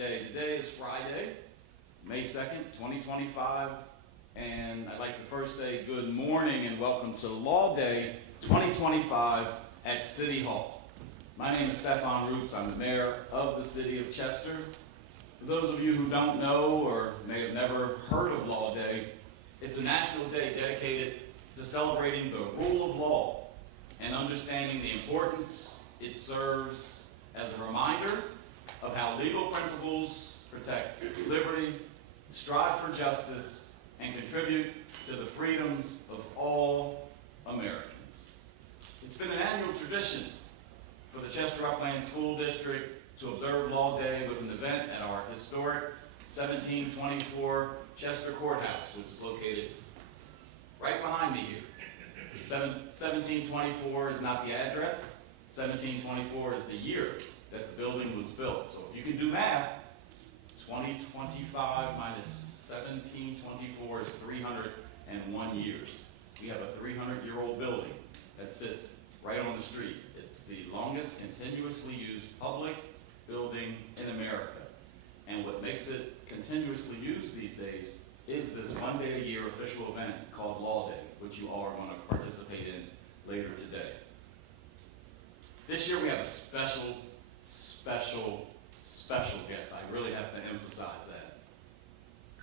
today? Today is Friday, May 2nd, 2025, and I'd like to first say good morning and welcome to Law Day 2025 at City Hall. My name is Stefan Roots. I'm the mayor of the city of Chester. For those of you who don't know or may have never heard of Law Day, it's a national day dedicated to celebrating the rule of law and understanding the importance it serves as a reminder of how legal principles protect liberty, strive for justice, and contribute to the freedoms of all Americans. It's been an annual tradition for the Chester Upland School District to observe Law Day with an event at our historic 1724 Chester Courthouse, which is located right behind me here. 1724 is not the address. 1724 is the year that the building was built. So if you can do math, 2025 minus 1724 is 301 years. We have a 300-year-old building that sits right on the street. It's the longest continuously used public building in America. And what makes it continuously used these days is this one-day-a-year official event called Law Day, which you all are going to participate in later today. This year we have a special guest. I really have to emphasize that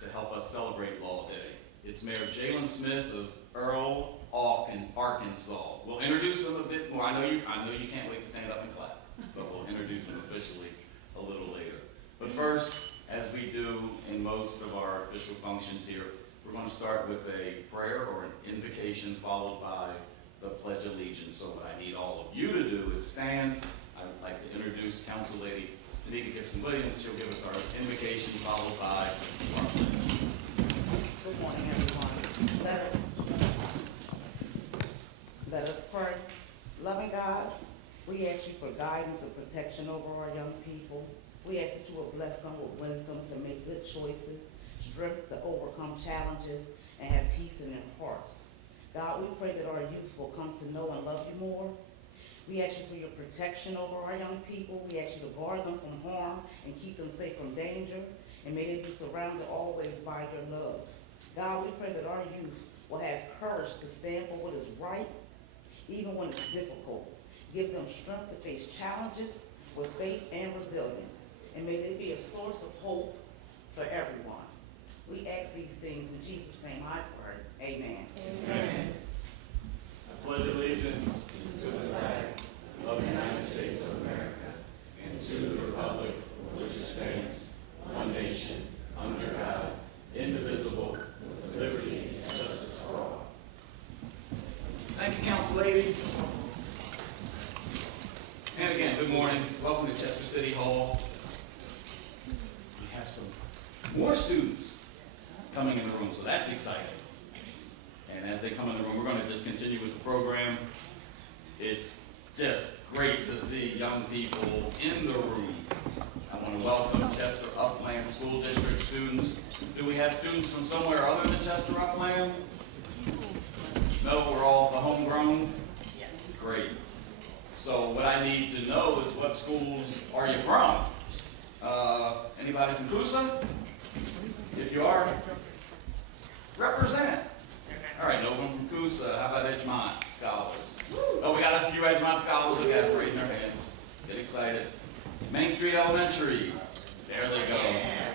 to help us celebrate Law Day. It's Mayor Jalen Smith of Earl, Arkansas. We'll introduce him a bit more. I know you can't wait to stand up and clap, but we'll introduce him officially a little later. But first, as we do in most of our official functions here, we're going to start with a prayer or an invocation followed by the Pledge of Allegiance. So what I need all of you to do is stand. I would like to introduce Council Lady Tanika Gibson-Williams. She'll give us our invocation followed by our pledge. Good morning, everyone. Let us pray. Loving God, we ask you for guidance and protection over our young people. We ask that you will bless them with wisdom to make good choices, strength to overcome challenges, and have peace in their hearts. God, we pray that our youth will come to know and love you more. We ask you for your protection over our young people. We ask you to guard them from harm and keep them safe from danger. And may they be surrounded always by your love. God, we pray that our youth will have courage to stand for what is right, even when it's difficult. Give them strength to face challenges with faith and resilience. And may they be a source of hope for everyone. We ask these things in Jesus' name I pray. Amen. Amen. I pledge allegiance to the flag of the United States of America and to the republic for which it stands, one nation, under God, indivisible, with liberty and justice for all. Thank you, Council Lady. And again, good morning. Welcome to Chester City Hall. We have some more students coming in the room, so that's exciting. And as they come in the room, we're going to just continue with the program. It's just great to see young people in the room. I want to welcome Chester Upland School District students. Do we have students from somewhere other than Chester Upland? No, we're all the homegrowns? Yes. Great. So what I need to know is what schools are you from? Anybody from Coosa? If you are, represent. All right, no one from Coosa. How about Edgemont scholars? Oh, we got a few Edgemont scholars that got raising their hands. Get excited. Main Street Elementary. There they go.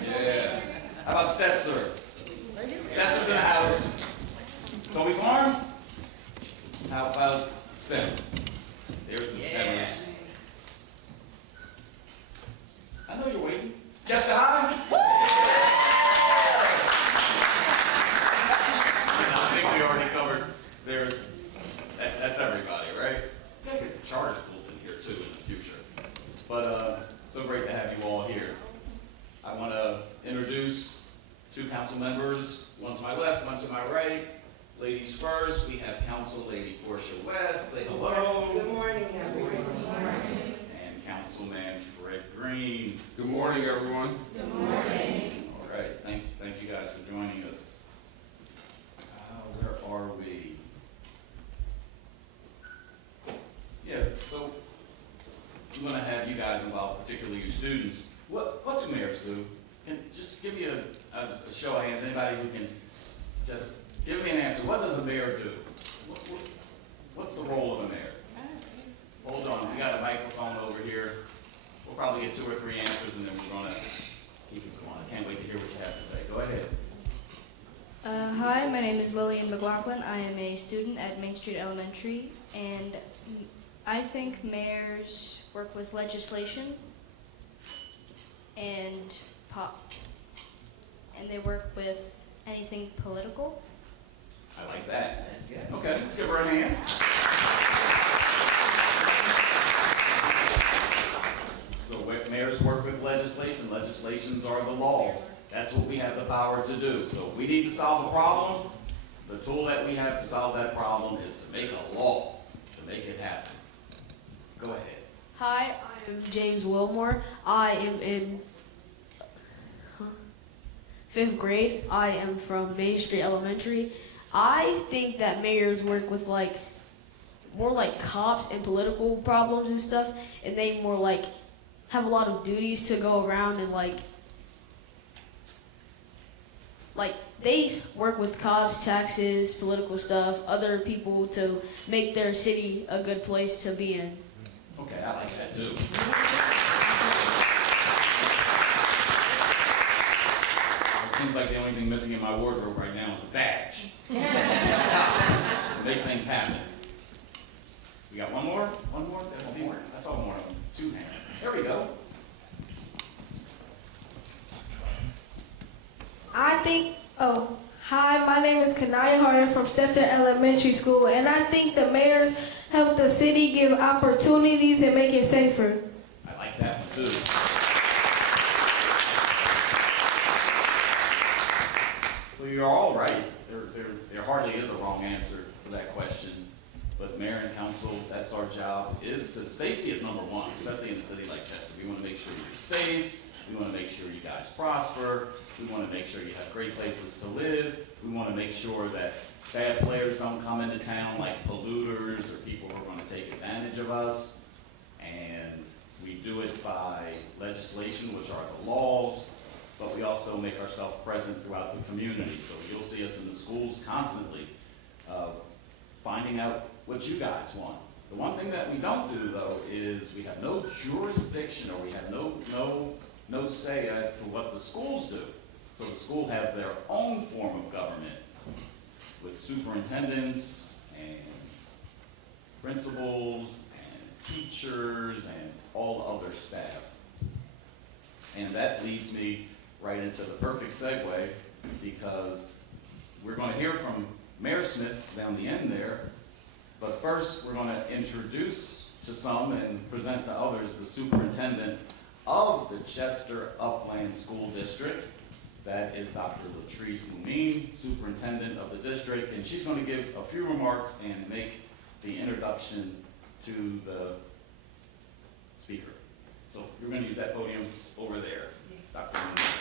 Yeah. How about Stetzer? Stetzer's in the house. Toby Farms? How about STEM? There's the STEMers. I know you're waiting. Chester High? I think we already covered theirs. That's everybody, right? Gotta get the charter schools in here too in the future. But so great to have you all here. I want to introduce two council members, one to my left, one to my right. Ladies first, we have Council Lady Portia West. Say hello. Good morning, everyone. Good morning. And Councilman Fred Green. Good morning, everyone. Good morning. All right, thank you guys for joining us. Where are we? Yeah, so I'm going to have you guys involved, particularly you students. What do mayors do? give me a show of hands, anybody who can just give me an answer. What does a mayor do? What's the role of a mayor? Hold on, we got a microphone over here. We'll probably get 2 or 3 answers and then we're gonna keep it going. I can't wait to hear what you have to say. Go ahead. Hi, my name is Lillian McLaughlin. I am a student at Main Street Elementary, and I think mayors work with legislation and they work with anything political. I like that. Okay, let's give her a hand. So mayors work with legislation. Legislations are the laws. That's what we have the power to do. So if we need to solve a problem, the tool that we have to solve that problem is to make a law, to make it happen. Go ahead. Hi, I am James Wilmore. I am in 5th grade. I am from Main Street Elementary. I think that mayors work with more like cops and political problems and stuff, and they more like have a lot of duties to go around and like they work with cops, taxes, political stuff, other people to make their city a good place to be in. Okay, I like that too. It seems like the only thing missing in my wardrobe right now is a badge. To make things happen. We got one more? One more? I saw more of them. 2 hands. There we go. Hi, my name is Kanaya Harder from Stetson Elementary School, and I think the mayors help the city give opportunities and make it safer. I like that one too. So you're all right. There hardly is a wrong answer to that question. But mayor and council, that's our job, safety is number one, especially in a city like Chester. We want to make sure you're safe. We want to make sure you guys prosper. We want to make sure you have great places to live. We want to make sure that bad players don't come into town like polluters or people who are going to take advantage of us. And we do it by legislation, which are the laws, but we also make ourselves present throughout the community. So you'll see us in the schools constantly finding out what you guys want. The one thing that we don't do, though, is we have no jurisdiction, or we have no say as to what the schools do. So the school have their own form of government with superintendents and principals and teachers and all other staff. And that leads me right into the perfect segue, because we're going to hear from Mayor Smith down the end there. But first, we're going to introduce to some and present to others the superintendent of the Chester Upland School District. That is Dr. Latrice Mumine, superintendent of the district, and she's going to give a few remarks and make the introduction to the speaker. So you're going to use that podium over there, Dr. Mumine.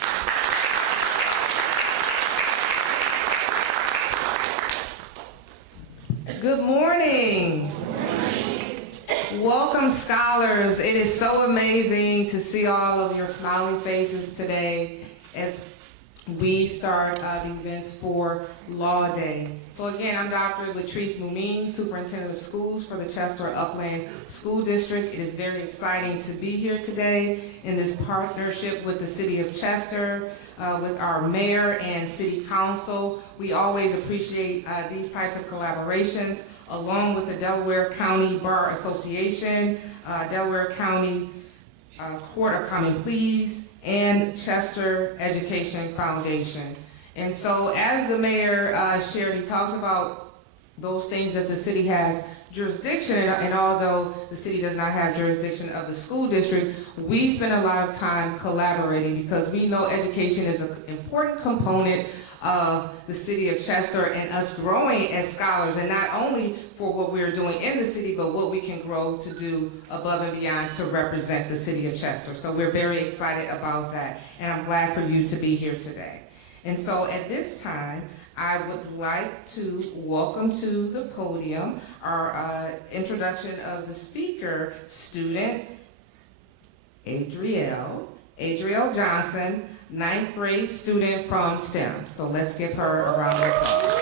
Good morning. Welcome, scholars. It is so amazing to see all of your smiling faces today as we start the events for Law Day. So again, I'm Dr. Latrice Mumine, Superintendent of Schools for the Chester Upland School District. It is very exciting to be here today in this partnership with the City of Chester, with our mayor and city council. We always appreciate these types of collaborations, along with the Delaware County Bar Association, Delaware County Court of Common Pleas, and Chester Education Foundation. And so as the mayor shared, he talked about those things that the city has jurisdiction, and although the city does not have jurisdiction of the school district, we spend a lot of time collaborating because we know education is an important component of the city of Chester and us growing as scholars, and not only for what we're doing in the city, but what we can grow to do above and beyond to represent the city of Chester. So we're very excited about that, and I'm glad for you to be here today. And so at this time, I would like to welcome to the podium our introduction of the speaker, student Adrielle Johnson, ninth grade student from STEM. So let's give her a round of applause.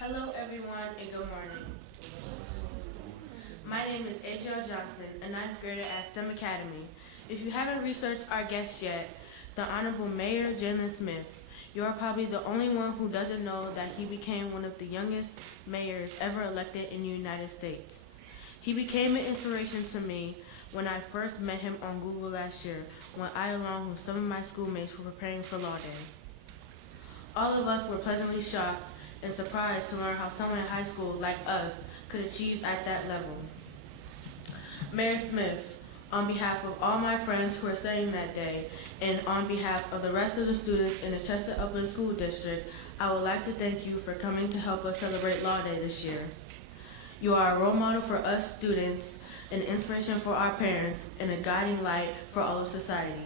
Hello everyone and good morning. My name is H.L. Johnson, a ninth grader at STEM Academy. If you haven't researched our guest yet, the Honorable Mayor Jalen Smith, you are probably the only one who doesn't know that he became one of the youngest mayors ever elected in the United States. He became an inspiration to me when I first met him on Google last year, when I, along with some of my schoolmates, were preparing for Law Day. All of us were pleasantly shocked and surprised to learn how someone in high school like us could achieve at that level. Mayor Smith, on behalf of all my friends who are studying that day, and on behalf of the rest of the students in the Chester Upland School District, I would like to thank you for coming to help us celebrate Law Day this year. You are a role model for us students, an inspiration for our parents, and a guiding light for all of society.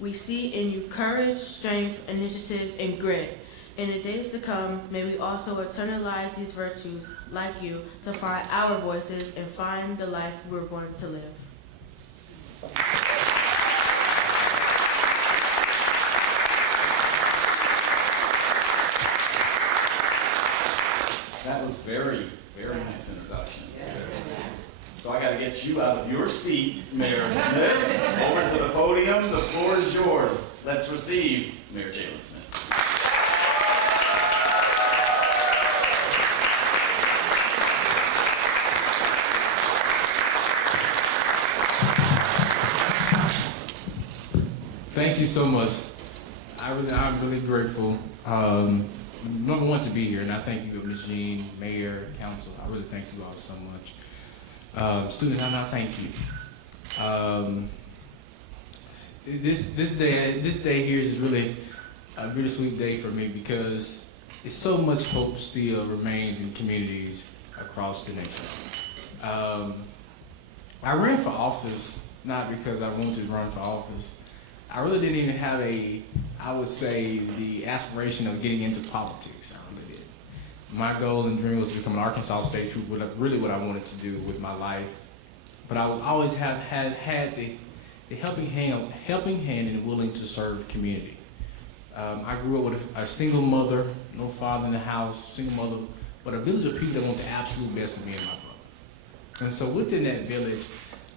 We see in you courage, strength, initiative, and grit. In the days to come, may we also internalize these virtues, like you, to find our voices and find the life we're born to live. That was very, very nice introduction. So I got to get you out of your seat, Mayor Smith, over to the podium. The floor is yours. Let's receive Mayor Jalen Smith. Thank you so much. I'm really grateful. Number one, to be here, and I thank you, Ms. Jean, Mayor, Council. I really thank you all so much. Students, I thank you. This day here is really a bittersweet day for me because it's so much hope still remains in communities across the nation. I ran for office not because I wanted to run for office. I really didn't even have I would say, the aspiration of getting into politics. I really did. My goal and dream was to become an Arkansas State Trooper, really what I wanted to do with my life. But I would always have had the helping hand and willing to serve community. I grew up with a single mother, no father in the house, single mother, but a village of people that want the absolute best of me and my brother. And so within that village,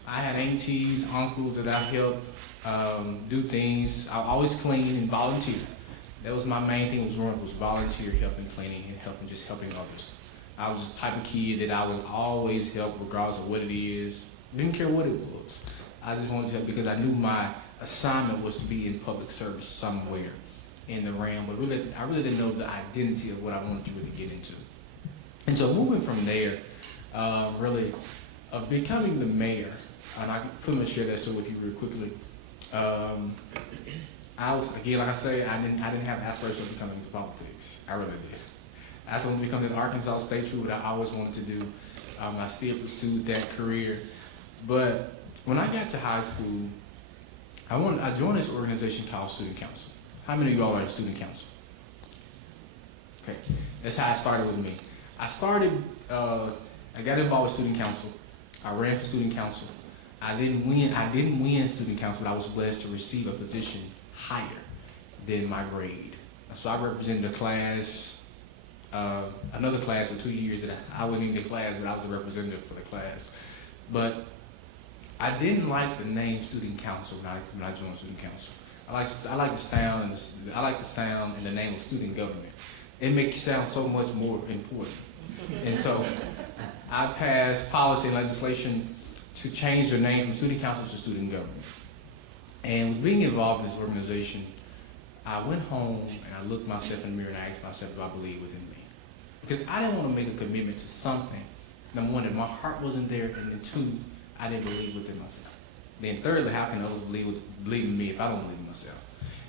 I had aunties, uncles that I helped do things. I always clean and volunteer. That was my main thing was volunteer, helping cleaning and helping others. I was the type of kid that I would always help regardless of what it is. Didn't care what it was. I just wanted to help because I knew my assignment was to be in public service somewhere in the realm, but I really didn't know the identity of what I wanted to really get into. And so moving from there, really, becoming the mayor, and I can pretty much share that story with you real quickly. I was, again, like I say, I didn't have aspirations of becoming into politics. I really did. I just wanted to become an Arkansas State Trooper that I always wanted to do. I still pursued that career. But when I got to high school, I joined this organization called Student Council. How many of you all are in Student Council? Okay, that's how it started with me. I got involved with Student Council. I ran for Student Council. I didn't win Student Council, but I was blessed to receive a position higher than my grade. So I represented a class, another class for 2 years that I wasn't even in the class, but I was a representative for the class. But I didn't like the name Student Council when I joined Student Council. I like the sound and the name of student government. It makes you sound so much more important. And so I passed policy and legislation to change the name from Student Council to Student Government. And with being involved in this organization, I went home and I looked myself in the mirror and I asked myself, do I believe within me? Because I didn't want to make a commitment to something. Number one, that my heart wasn't there, and then two, I didn't believe within myself. Then thirdly, how can others believe in me if I don't believe in myself?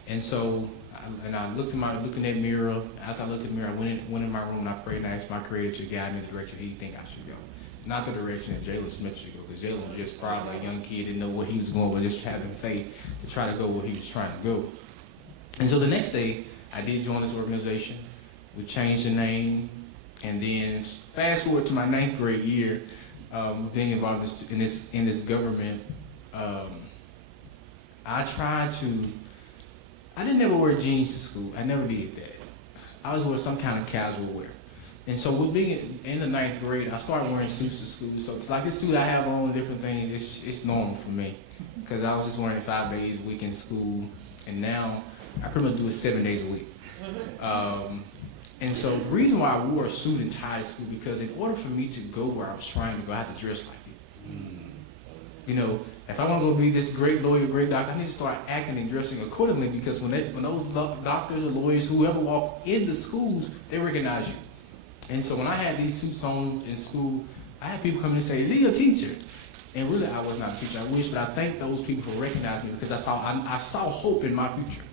And so, I looked in that mirror. After I looked in the mirror, I went in my room and I prayed and I asked my Creator to guide me in the direction He think I should go. Not the direction that Jalen Smith should go, because Jalen was just probably a young kid, didn't know where he was going, but just having faith to try to go where he was trying to go. And so the next day, I did join this organization. We changed the name, and then fast forward to my 9th grade year, being involved in this government, I didn't ever wear jeans to school. I never did that. I always wore some kind of casual wear. And so with being in the 9th grade, I started wearing suits to school. So it's like this suit I have on, different things, it's normal for me. Because I was just wearing it 5 days a week in school. And now I pretty much do it 7 days a week. And so the reason why I wore a suit and tie to school, because in order for me to go where I was trying to go, I had to dress like it. You know, if I want to go be this great lawyer, great doctor, I need to start acting and dressing accordingly, because when those doctors or lawyers, whoever walk in the schools, they recognize you. And so when I had these suits on in school, I had people come in and say, "Is he a teacher?" And really, I was not a teacher. I wish, but I thank those people for recognizing me, because I saw hope in my future.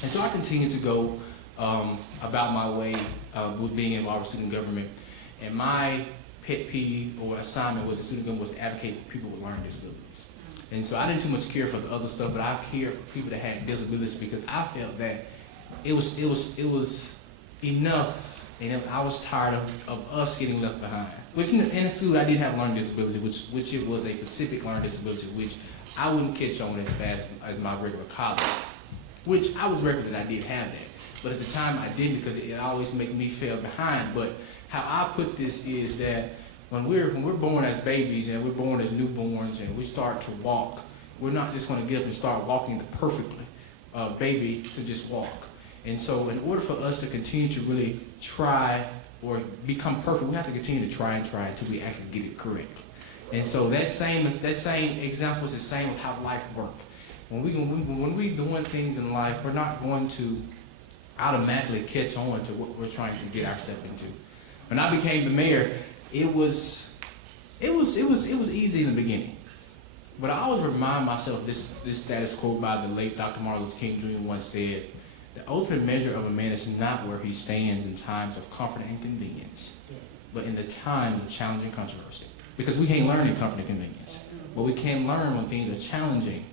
And so I continued to go about my way with being involved with student government. And my pet peeve or assignment was the student government was to advocate for people with learning disabilities. And so I didn't too much care for the other stuff, but I cared for people that had disabilities, because I felt that it was enough, and I was tired of us getting left behind. Which in the school I did have learning disability, which it was a specific learning disability, which I wouldn't catch on as fast as my regular colleagues. Which I was reckless that I did have that. But at the time I didn't, because it always made me feel behind. But how I put this is that when we're born as babies and we're born as newborns and we start to walk, we're not just going to get up and start walking the perfectly baby to just walk. And so in order for us to continue to really try or become perfect, we have to continue to try until we actually get it correct. And so that same example is the same of how life works. When we doing things in life, we're not going to automatically catch on to what we're trying to get ourselves into. When I became the mayor, it was easy in the beginning. But I always remind myself this status quote by the late Dr. Martin Luther King Jr. once said, "The ultimate measure of a man is not where he stands in times of comfort and convenience, but in the times of challenging controversy." Because we can't learn in comfort and convenience, but we can learn when things are challenging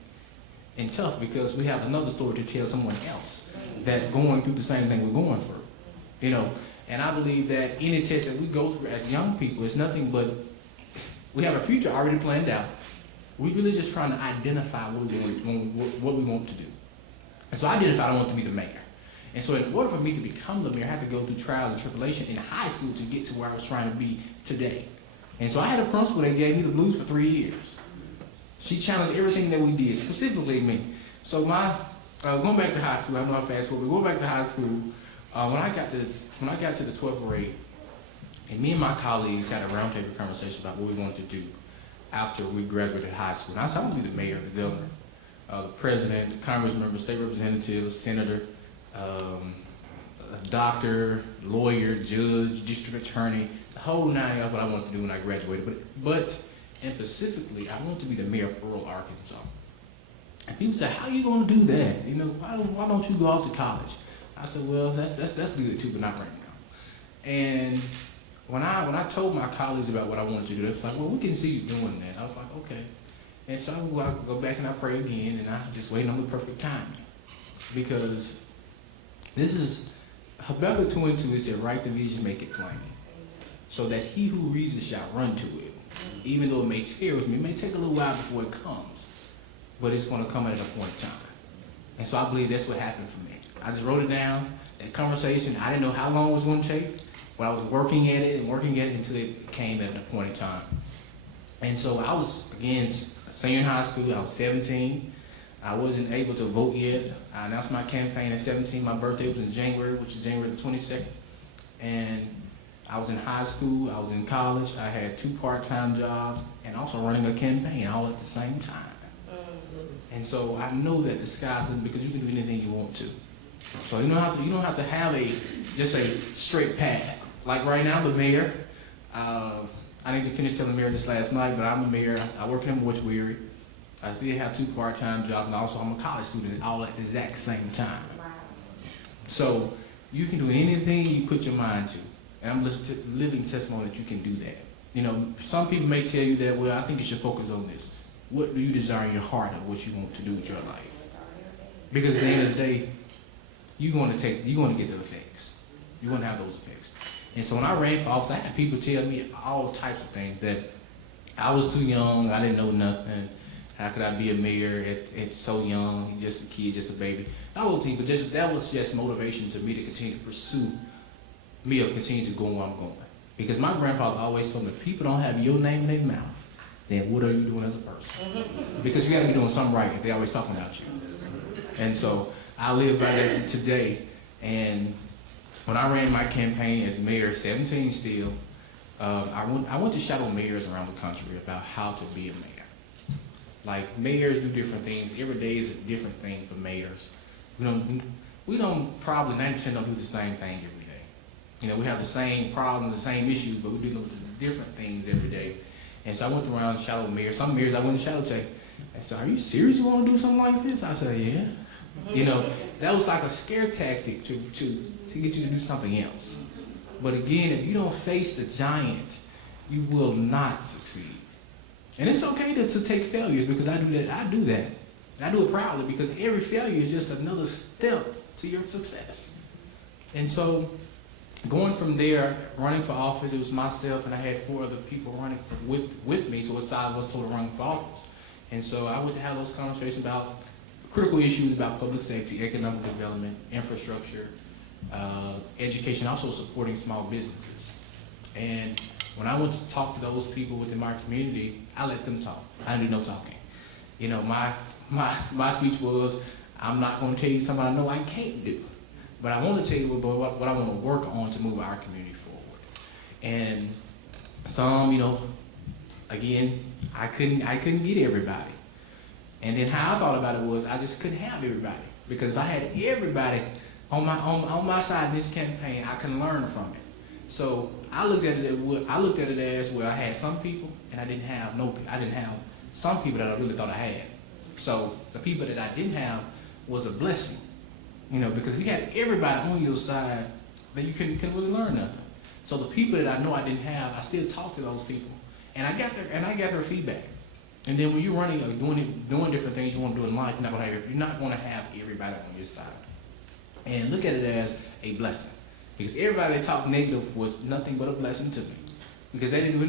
and tough, because we have another story to tell someone else that going through the same thing we're going through. You know, and I believe that any test that we go through as young people is nothing but, we have a future already planned out. We're really just trying to identify what we want to do. And so I identified I want to be the mayor. And so in order for me to become the mayor, I had to go through trials and tribulation in high school to get to where I was trying to be today. And so I had a principal that gave me the blues for 3 years. She challenged everything that we did, specifically me. So going back to high school, I'm not fast forward, but going back to high school, when I got to the 12th grade, and me and my colleagues had a roundtable conversation about what we wanted to do after we graduated high school. And I said, I want to be the mayor, the governor, the president, the congress member, state representative, senator, a doctor, lawyer, judge, district attorney, the whole 9 yards what I wanted to do when I graduated. But and specifically, I want to be the mayor of Earl, Arkansas. And people say, "How are you going to do that? You know, why don't you go off to college?" I said, "Well, that's good too, but not right now." And when I told my colleagues about what I wanted to do, they was like, "Well, we can see you doing that." I was like, "Okay." And so I go back and I pray again, and I just wait on the perfect timing, because this is Habakkuk 2:2. It said, "Write the vision, make it plain, so that he who reads it shall run to it. Even though it may tarry with me, it may take a little while before it comes, but it's going to come at a point in time." And so I believe that's what happened for me. I just wrote it down, that conversation. I didn't know how long it was going to take, but I was working at it until it came at a point in time. And so I was, again, a senior in high school. I was 17. I wasn't able to vote yet. I announced my campaign at 17. My birthday was in January, which is January the 22nd. And I was in high school, I was in college, I had 2 part-time jobs, and also running a campaign all at the same time. And so I know that the sky's the limit, because you can do anything you want to. So you don't have to have just a straight path. Like right now, the mayor, I didn't finish telling the mayor this last night, but I'm the mayor. I work in mortuary. I still have 2 part-time jobs, and also I'm a college student, all at the exact same time. So you can do anything you put your mind to. And I'm living testimony that you can do that. You know, some people may tell you that, well, I think you should focus on this. What do you desire in your heart of what you want to do with your life? Because at the end of the day, you're going to get the effects. You're going to have those effects. And so when I ran for office, I had people tell me all types of things, that I was too young, I didn't know nothing. How could I be a mayor at so young, just a kid, just a baby? That was just motivation to me to continue to pursue continue to go where I'm going. Because my grandfather always told me, if people don't have your name in their mouth, then what are you doing as a person? Because you gotta be doing something right if they're always talking about you. And so I live by that today. And when I ran my campaign as mayor, 17 still, I went to shadow mayors around the country about how to be a mayor. Like, mayors do different things. Every day is a different thing for mayors. We don't probably 90% don't do the same thing every day. You know, we have the same problems, the same issues, but we do different things every day. And so I went around and shadow mayors. Some mayors I went to shadow check. I said, "Are you serious? You want to do something like this?" I said, "Yeah." You know, that was like a scare tactic to get you to do something else. But again, if you don't face the giant, you will not succeed. And it's okay to take failures, because I do that. I do it proudly, because every failure is just another step to your success. And so going from there, running for office, it was myself and I had 4 other people running with me, so it's 5 of us total running for office. And so I went to have those conversations about critical issues about public safety, economic development, infrastructure, education, also supporting small businesses. And when I went to talk to those people within my community, I let them talk. I didn't do no talking. You know, my speech was, I'm not going to tell you something I know I can't do, but I want to tell you what I want to work on to move our community forward. And some, you know, again, I couldn't get everybody. And then how I thought about it was, I just couldn't have everybody, because if I had everybody on my side in this campaign, I can learn from it. So I looked at it as, well, I had some people, and I didn't have some people that I really thought I had. So the people that I didn't have was a blessing, you know, because if you had everybody on your side, then you couldn't really learn nothing. So the people that I know I didn't have, I still talked to those people, and I got their feedback. And then when you're running or doing different things you want to do in life, you're not going to have everybody on your side. And look at it as a blessing, because everybody that talked negative was nothing but a blessing to me, because they didn't do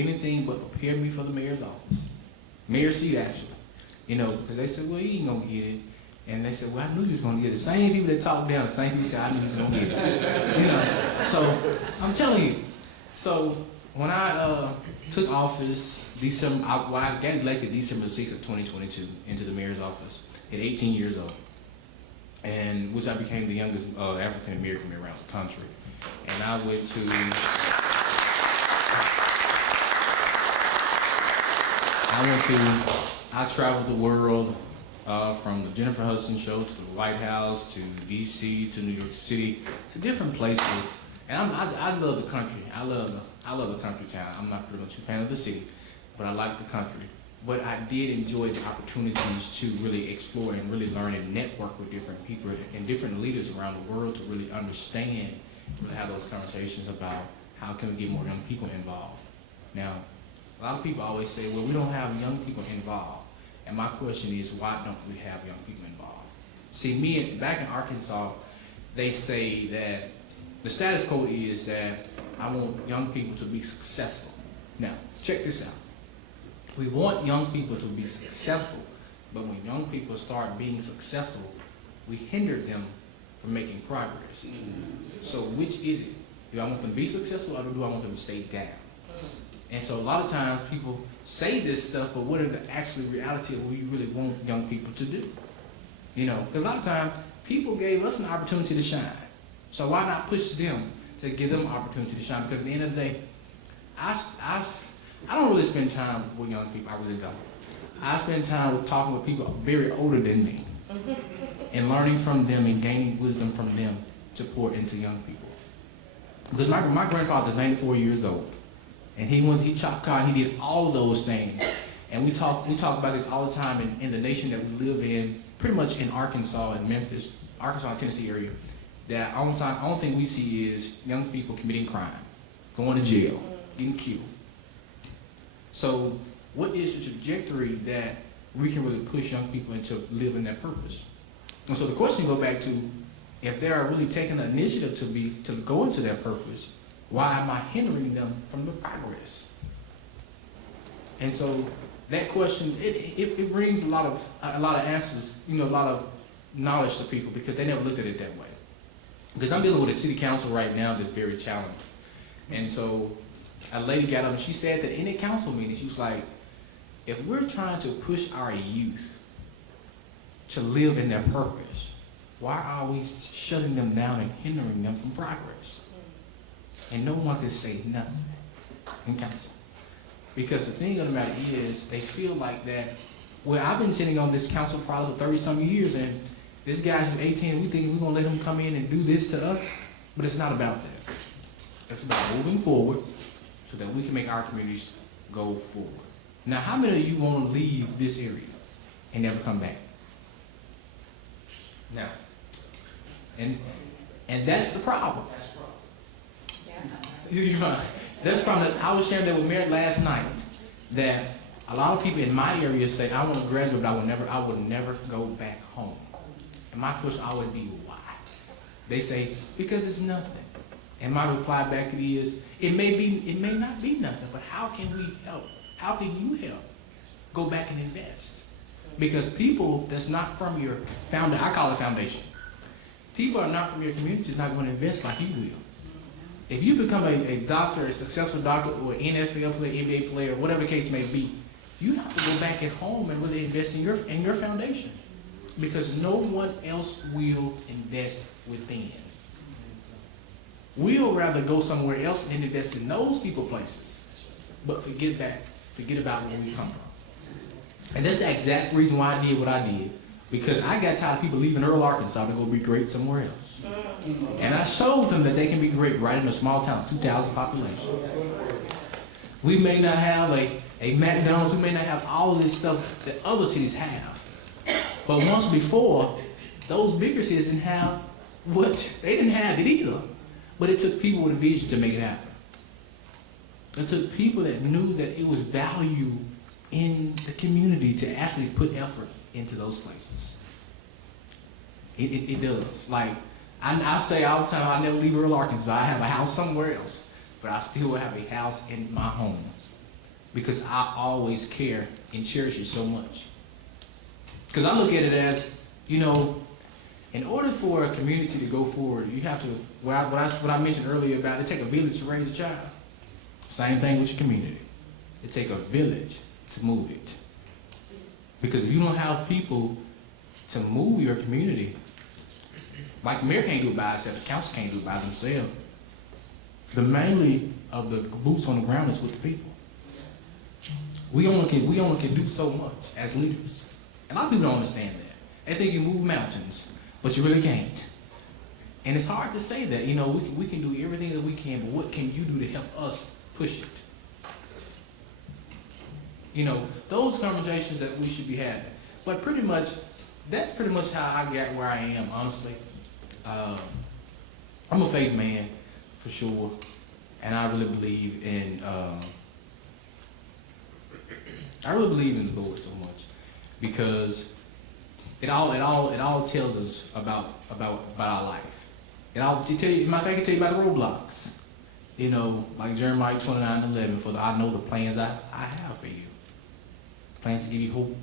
anything but prepare me for the mayor's office, mayor's seat actually, you know, because they said, well, you ain't gonna get it, and they said, well, I knew you was gonna get it. The same people that talked down, the same people said, I knew you was gonna get it, you know. So I'm telling you. So when I took office, I got elected December 6th of 2022 into the mayor's office at 18 years old. And which I became the youngest African American mayor around the country. And I traveled the world from the Jennifer Hudson show to the White House to DC to New York City to different places. And I love the country. I love the country town. I'm not pretty much a fan of the city, but I like the country. But I did enjoy the opportunities to really explore and really learn and network with different people and different leaders around the world to really understand, really have those conversations about how can we get more young people involved. Now, a lot of people always say, well, we don't have young people involved. And my question is, why don't we have young people involved? See, back in Arkansas, they say that the status quo is that I want young people to be successful. Now, check this out. We want young people to be successful, but when young people start being successful, we hinder them from making progress. So which is it? Do I want them to be successful, or do I want them to stay down? And so a lot of times people say this stuff, but what are the actual reality of what you really want young people to do? You know, because a lot of times people gave us an opportunity to shine. So why not push them to give them an opportunity to shine? Because at the end of the day, I don't really spend time with young people, I really don't. I spend time with talking with people very older than me and learning from them and gaining wisdom from them to pour into young people. Because my grandfather's 94 years old, and he chopped cotton, he did all of those things. And we talk about this all the time in the nation that we live in, pretty much in Arkansas and Memphis, Arkansas, Tennessee area, that only thing we see is young people committing crime, going to jail, getting killed. So what is the trajectory that we can really push young people into living that purpose? And so the question goes back to, if they are really taking the initiative to go into their purpose, why am I hindering them from the progress? And so that question, it brings a lot of answers, a lot of knowledge to people because they never looked at it that way. Because I'm dealing with a city council right now that's very challenging. And so a lady got up and she said that in a council meeting, she was like, if we're trying to push our youth to live in their purpose, why are we shutting them down and hindering them from progress? And no one can say nothing in council. Because the thing of the matter is, they feel like that, well, I've been sitting on this council probably for 30-some years, and this guy's just 18, we think we're going to let him come in and do this to us? But it's not about that. It's about moving forward so that we can make our communities go forward. Now, how many of you want to leave this area and never come back? No. And that's the problem. You're fine. That's the problem. I was sharing that with Mary last night, that a lot of people in my area say, I want to graduate, but I will never go back home. And my question always be, why? They say, because it's nothing. And my reply back is, it may not be nothing, but how can we help? How can you help? Go back and invest. Because people that's not from your I call it foundation. People are not from your community is not going to invest like you will. If you become a doctor, a successful doctor, or an NFL player, NBA player, whatever the case may be, you have to go back at home and really invest in your foundation. Because no one else will invest within. We'll rather go somewhere else and invest in those people places, but forget about where we come from. And that's the exact reason why I did what I did. Because I got tired of people leaving Earl, Arkansas to go be great somewhere else. And I showed them that they can be great right in a small town, 2,000 population. We may not have a McDonald's, we may not have all of this stuff that other cities have. But once before, those bigger cities didn't have they didn't have it either. But it took people with a vision to make it happen. It took people that knew that it was value in the community to actually put effort into those places. It does. Like, I say all the time, I never leave Earl, Arkansas. I have a house somewhere else, but I still have a house in my home because I always care and cherish it so much. Because I look at it as, in order for a community to go forward, you have to, what I mentioned earlier about it take a village to raise a child. Same thing with your community. It take a village to move it. Because if you don't have people to move your community, like the mayor can't do it by itself, the council can't do it by themselves. The mainly of the boots on the ground is with the people. We only can do so much as leaders. And a lot of people don't understand that. They think you move mountains, but you really can't. And it's hard to say that, we can do everything that we can, but what can you do to help us push it? Those conversations that we should be having. But that's pretty much how I got where I am, honestly. I'm a faith man, for sure. And I really believe in, the Lord so much. Because it all tells us about our life. Matter of fact, I can tell you about the roadblocks. Like Jeremiah 29:11, for I know the plans I have for you. Plans to give you hope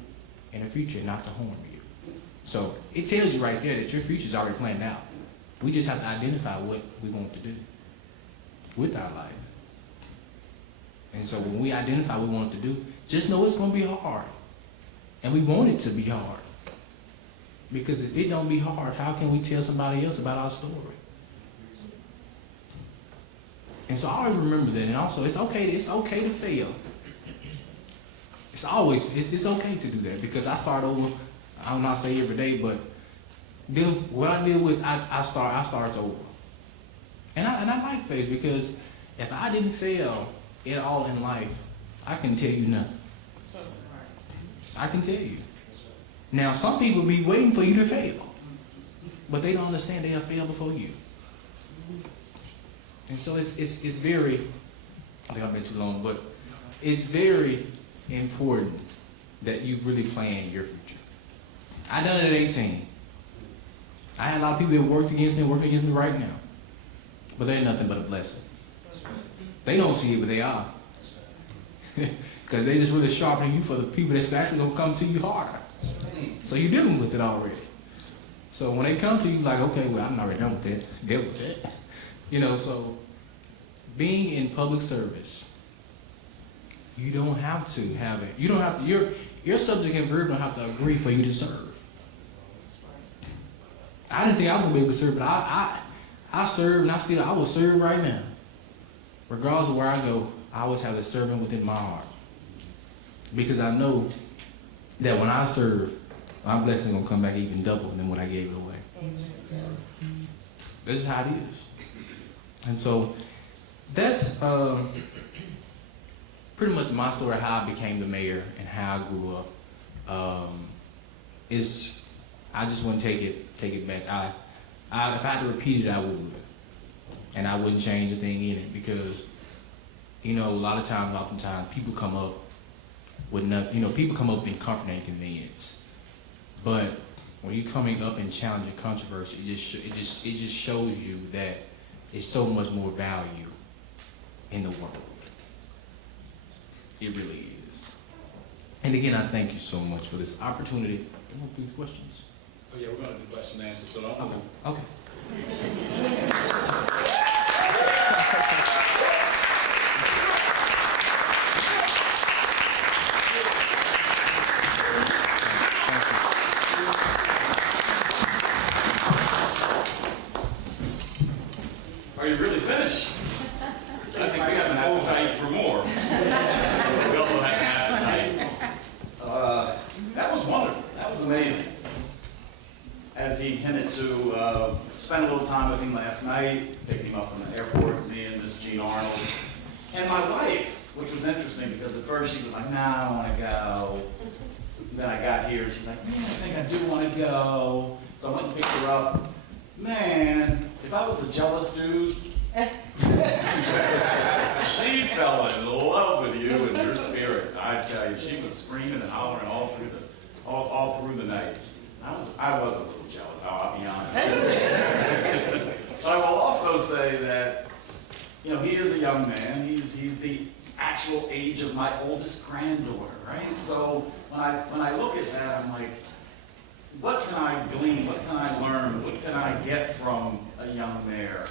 in the future, not to harm you. So it tells you right there that your future is already planned out. We just have to identify what we want to do with our life. And so when we identify what we want to do, just know it's going to be hard. And we want it to be hard. Because if it don't be hard, how can we tell somebody else about our story? And so I always remember that. And also, it's okay to fail. It's okay to do that. Because I start over, I'm not saying every day, but what I deal with, I start over. And I like faith because if I didn't fail at all in life, I can tell you nothing. I can tell you. Now, some people be waiting for you to fail, but they don't understand they have failed before you. And so it's very, I think I've been too long, but it's very important that you really plan your future. I done it at 18. I had a lot of people that worked against me, working against me right now. But they're nothing but a blessing. They don't see it, but they are. Because they just really sharpening you for the people that's actually going to come to you harder. So you're dealing with it already. So when they come to you, like, okay, well, I'm already done with it. Deal with it. You know, so being in public service, you don't have to have it. You don't have to, your subject and verb don't have to agree for you to serve. I didn't think I was going to be able to serve, but I serve, and I will serve right now. Regardless of where I go, I always have the servant within my heart. Because I know that when I serve, my blessing will come back even double than what I gave it away. This is how it is. And so that's pretty much my story, how I became the mayor and how I grew up. I just want to take it back. If I had to repeat it, I would. And I wouldn't change a thing in it because, you know, a lot of times, oftentimes, people come up with nothing. You know, people come up in comfort and convenience. But when you're coming up and challenging controversy, it just shows you that it's so much more value in the world. It really is. And again, I thank you so much for this opportunity. I want to do questions. Oh, yeah, we're going to do question and answer, so don't Okay. Okay. Are you really finished? I think we have an appetite for more. We also have an appetite. That was wonderful. That was amazing. As he hinted to, spent a little time with him last night, picked him up from the airport, me and Miss Jean Arnold. And my wife, which was interesting because at first she was like, nah, I don't want to go. Then I got here, she's like, man, I think I do want to go. So I went and picked her up. Man, if I was a jealous dude, she fell in love with you and your spirit. I tell you, she was screaming and hollering all through the night. I was a little jealous, I'll be honest. But I will also say that, you know, he is a young man. He's the actual age of my oldest granddaughter, right? So when I look at that, I'm like, what can I glean? What can I learn? What can I get from a young mayor?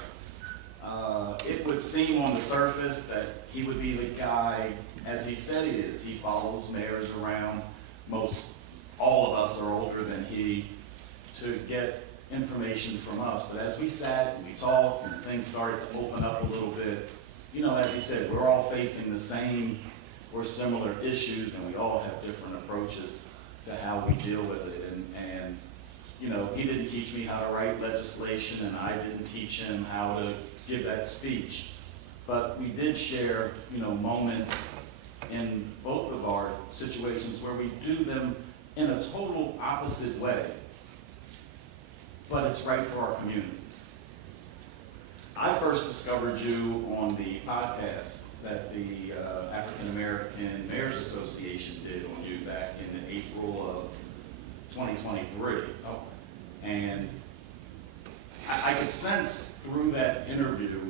It would seem on the surface that he would be the guy, as he said he is. He follows mayors around. All of us are older than he, to get information from us. But as we sat and we talked and things started to open up a little bit, you know, as he said, we're all facing the same or similar issues, and we all have different approaches to how we deal with it. And you know, he didn't teach me how to write legislation, and I didn't teach him how to give that speech. But we did share, you know, moments in both of our situations where we do them in a total opposite way, but it's right for our communities. I first discovered you on the podcast that the African American Mayors Association did on you back in April of 2023. Oh. And I could sense through that interview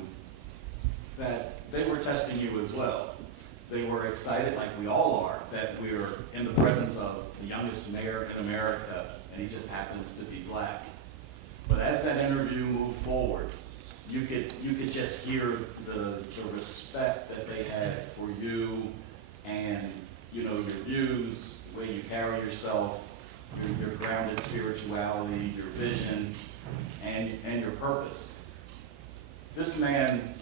that they were testing you as well. They were excited, like we all are, that we're in the presence of the youngest mayor in America, and he just happens to be black. But as that interview moved forward, you could just hear the respect that they had for you and, you know, your views, the way you carry yourself, your grounded spirituality, your vision, and your purpose. This man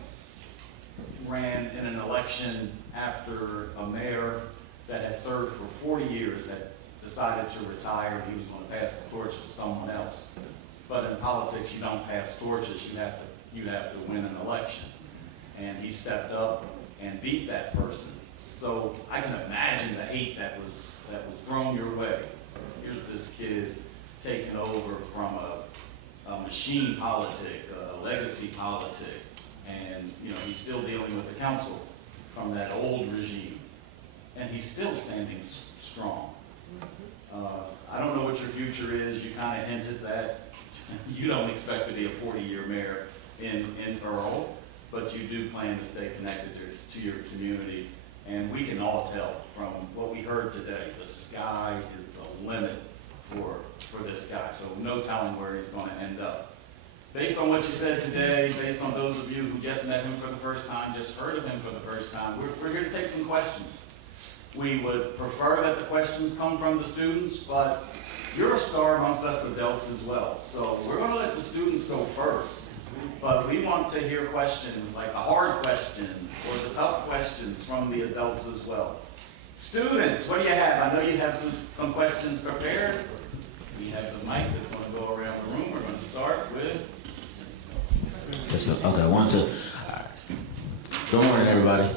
ran in an election after a mayor that had served for 40 years had decided to retire. He was going to pass the torch to someone else. But in politics, you don't pass torches. You have to win an election. And he stepped up and beat that person. So I can imagine the hate that was thrown your way. Here's this kid taking over from a machine politic, a legacy politic, and you know he's still dealing with the council from that old regime, and he's still standing strong. I don't know what your future is. You kind of hinted that You don't expect to be a 40-year mayor in Earl, but you do plan to stay connected to your community. And we can all tell from what we heard today, the sky is the limit for this guy. So no telling where he's going to end up. Based on what you said today, based on those of you who just met him for the first time, just heard of him for the first time, we're here to take some questions. We would prefer that the questions come from the students, but you're a star amongst us adults as well. So we're going to let the students go first. But we want to hear questions, like the hard questions or the tough questions from the adults as well. Students, what do you have? I know you have some questions prepared. We have the mic that's going to go around the room. We're going to start with... Okay, one, two. All right. Good morning, everybody.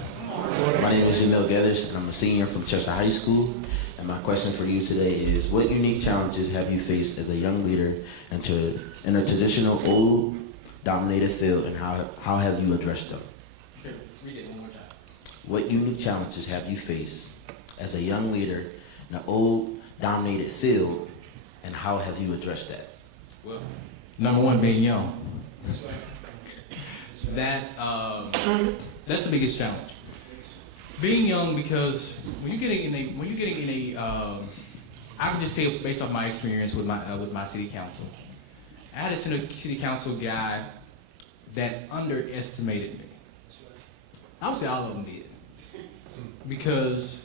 My name is Jamil Gathers, and I'm a senior from Chester High School. And my question for you today is, what unique challenges have you faced as a young leader in a traditional old dominated field, and how have you addressed them? Here, read it one more time. What unique challenges have you faced as a young leader in an old dominated field, and how have you addressed that? Well, number one, being young. That's the biggest challenge. Being young, because when you're getting in a, I can just tell based off my experience with my city council. I had a city council guy that underestimated me. I would say all of them did, because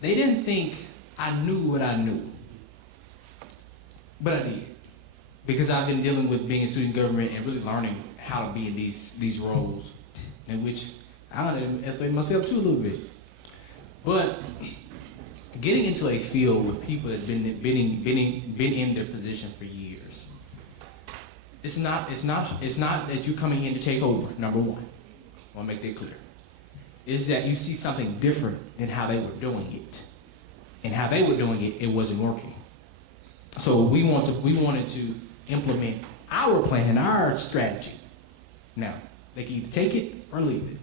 they didn't think I knew what I knew, but I did, because I've been dealing with being in student government and really learning how to be in these roles, in which I underestimate myself too a little bit. But getting into a field with people that's been in their position for years, it's not that you're coming in to take over. Number one, I want to make that clear. Is that you see something different than how they were doing it, and how they were doing it, it wasn't working. So we wanted to implement our plan and our strategy. Now they can either take it or leave it,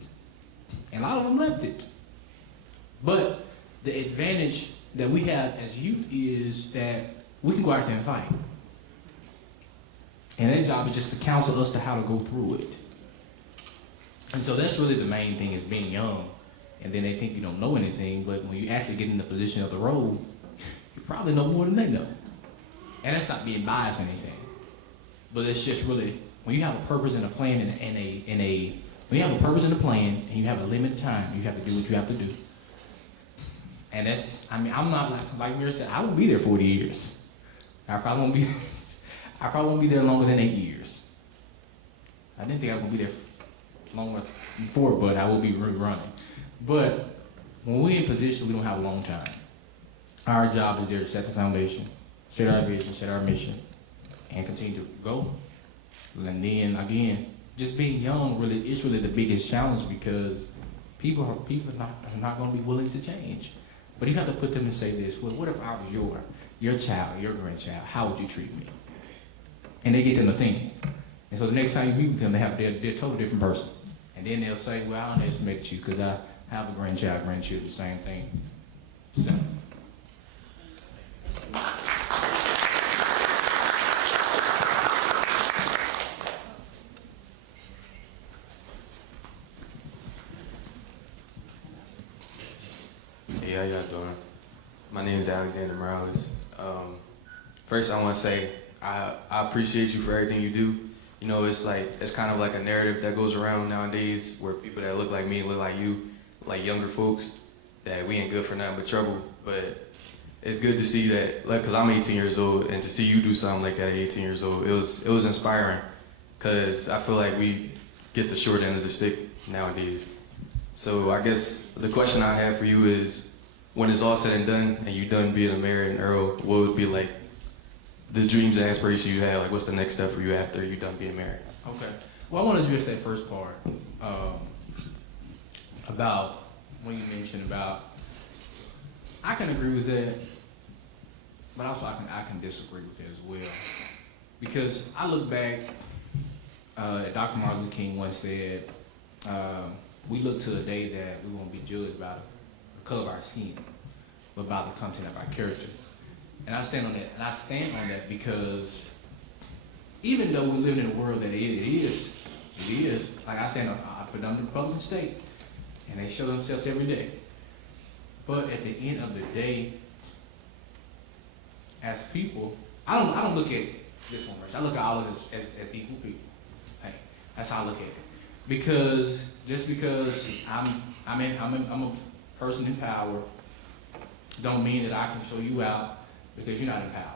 and a lot of them left it. But the advantage that we have as youth is that we can go out there and fight. And their job is just to counsel us to how to go through it. And so that's really the main thing, is being young. And then they think you don't know anything, but when you actually get in the position of the role, you probably know more than they know. And that's not being biased or anything. But it's just really, when you have a purpose and a plan when you have a purpose and a plan and you have a limited time, you have to do what you have to do. And that's, I'm not like Mira said, I won't be there 40 years. I probably won't be there longer than 8 years. I didn't think I was gonna be there longer before, but I will be running. But when we're in position, we don't have a long time. Our job is there to set the foundation, set our vision, set our mission, and continue to go. And then again, just being young it's really the biggest challenge, because people are not gonna be willing to change. But you have to put them and say this, well, what if I was your child, your grandchild, how would you treat me? And they get them to thinking. And so the next time you meet with them, they're a totally different person. And then they'll say, well, I underestimated you because I have a grandchildren, the same thing. So. Hey, how y'all doing? My name is Alexander Morales. First, I want to say I appreciate you for everything you do. You know, it's kind of like a narrative that goes around nowadays where people that look like me look like you, like younger folks, that we ain't good for nothing but trouble. But it's good to see that, like, cause I'm 18 years old, and to see you do something like that at 18 years old, it was inspiring. Cause I feel like we get the short end of the stick nowadays. So I guess the question I have for you is, when it's all said and done, and you're done being a mayor in Earl, what would be like the dreams and aspirations you have? Like, what's the next step for you after you're done being mayor? Okay. Well, I want to address that first part about when you mentioned about. I can agree with that, but also I can disagree with it as well, because I look back. Dr. Martin Luther King once said, "We look to the day that we won't be judged by the color of our skin, but by the content of our character." And I stand on that. And I stand on that because even though we live in a world that it is, like I stand on a predominantly Republican state, and they show themselves every day. But at the end of the day, as people, I don't look at this one race. I look at all of us as equal people. Hey, that's how I look at it. Because just because I'm a person in power, don't mean that I can show you out because you're not in power.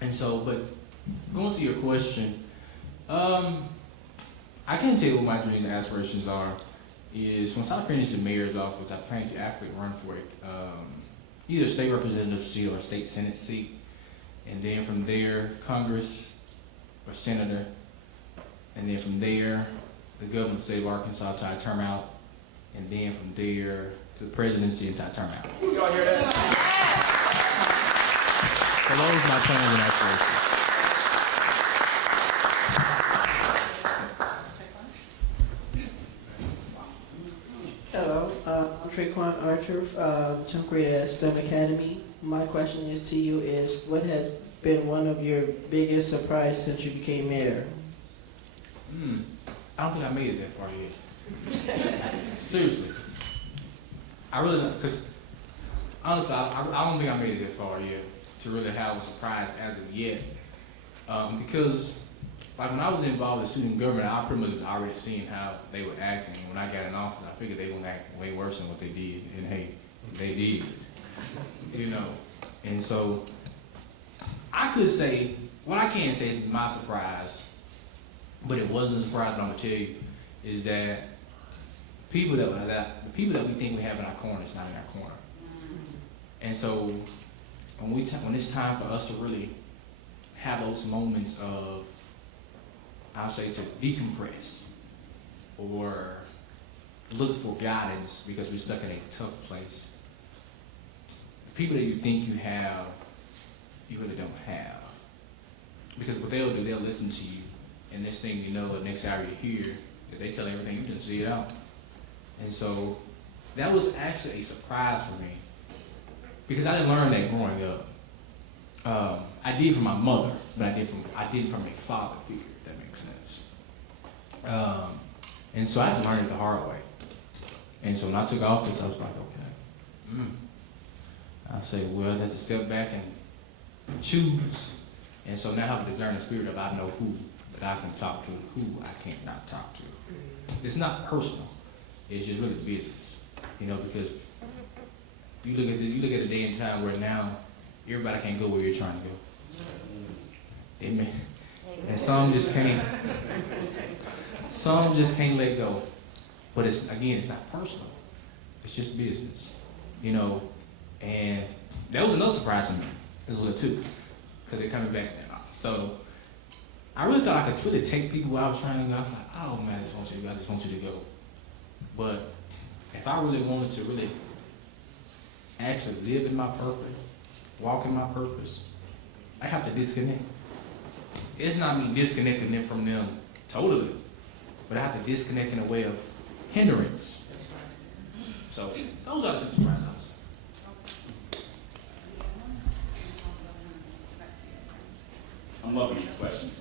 And so, but going to your question, I can tell you what my dreams and aspirations are. Is once I finish the mayor's office, I plan to actually run for it, either state representative seat or state senate seat, and then from there, Congress or senator, and then from there, the governor of the state of Arkansas till I term out, and then from there to the presidency until I term out. Y'all hear that? So those are my plans and aspirations. Hello, I'm Traquan Archer, 10th grade at STEM Academy. My question is to you is, what has been one of your biggest surprise since you became mayor? I don't think I made it that far yet. Seriously. I really don't, because honestly, I don't think I made it that far yet to really have a surprise as of yet. Because like when I was involved in student government, I pretty much was already seeing how they were acting. When I got in office, I figured they were going to act way worse than what they did. And hey, they did. You know. And so I could say, what I can say is my surprise, but it wasn't a surprise, but I'm going to tell you, is that the people that we think we have in our corner is not in our corner. And so when it's time for us to really have those moments of, I'll say, to decompress or look for guidance because we're stuck in a tough place. The people that you think you have, you really don't have. Because what they'll do, they'll listen to you, and next thing you know, the next hour you're here, if they tell everything, you just see it out. And so that was actually a surprise for me because I didn't learn that growing up. I did from my mother, but I did from a father figure, if that makes sense. And so I had to learn it the hard way. And so when I took office, I was like, okay. I say, well, I have to step back and choose. And so now I have a discerning spirit of I know who that I can talk to, who I can't not talk to. It's not personal. It's just really business. You know, because you look at a day and time where now everybody can't go where you're trying to go. Amen. And some just can't let go. But it's not personal. It's just business. You know, and that was another surprise to me as well too. Because they're coming back now. So I really thought I could really take people where I was trying to go. I was like, oh man, I just want you to go. But if I really wanted to really actually live in my purpose, walk in my purpose, I have to disconnect. It's not me disconnecting them from them totally, but I have to disconnect in a way of hindrance. So those are the two surprises. I'm loving these questions.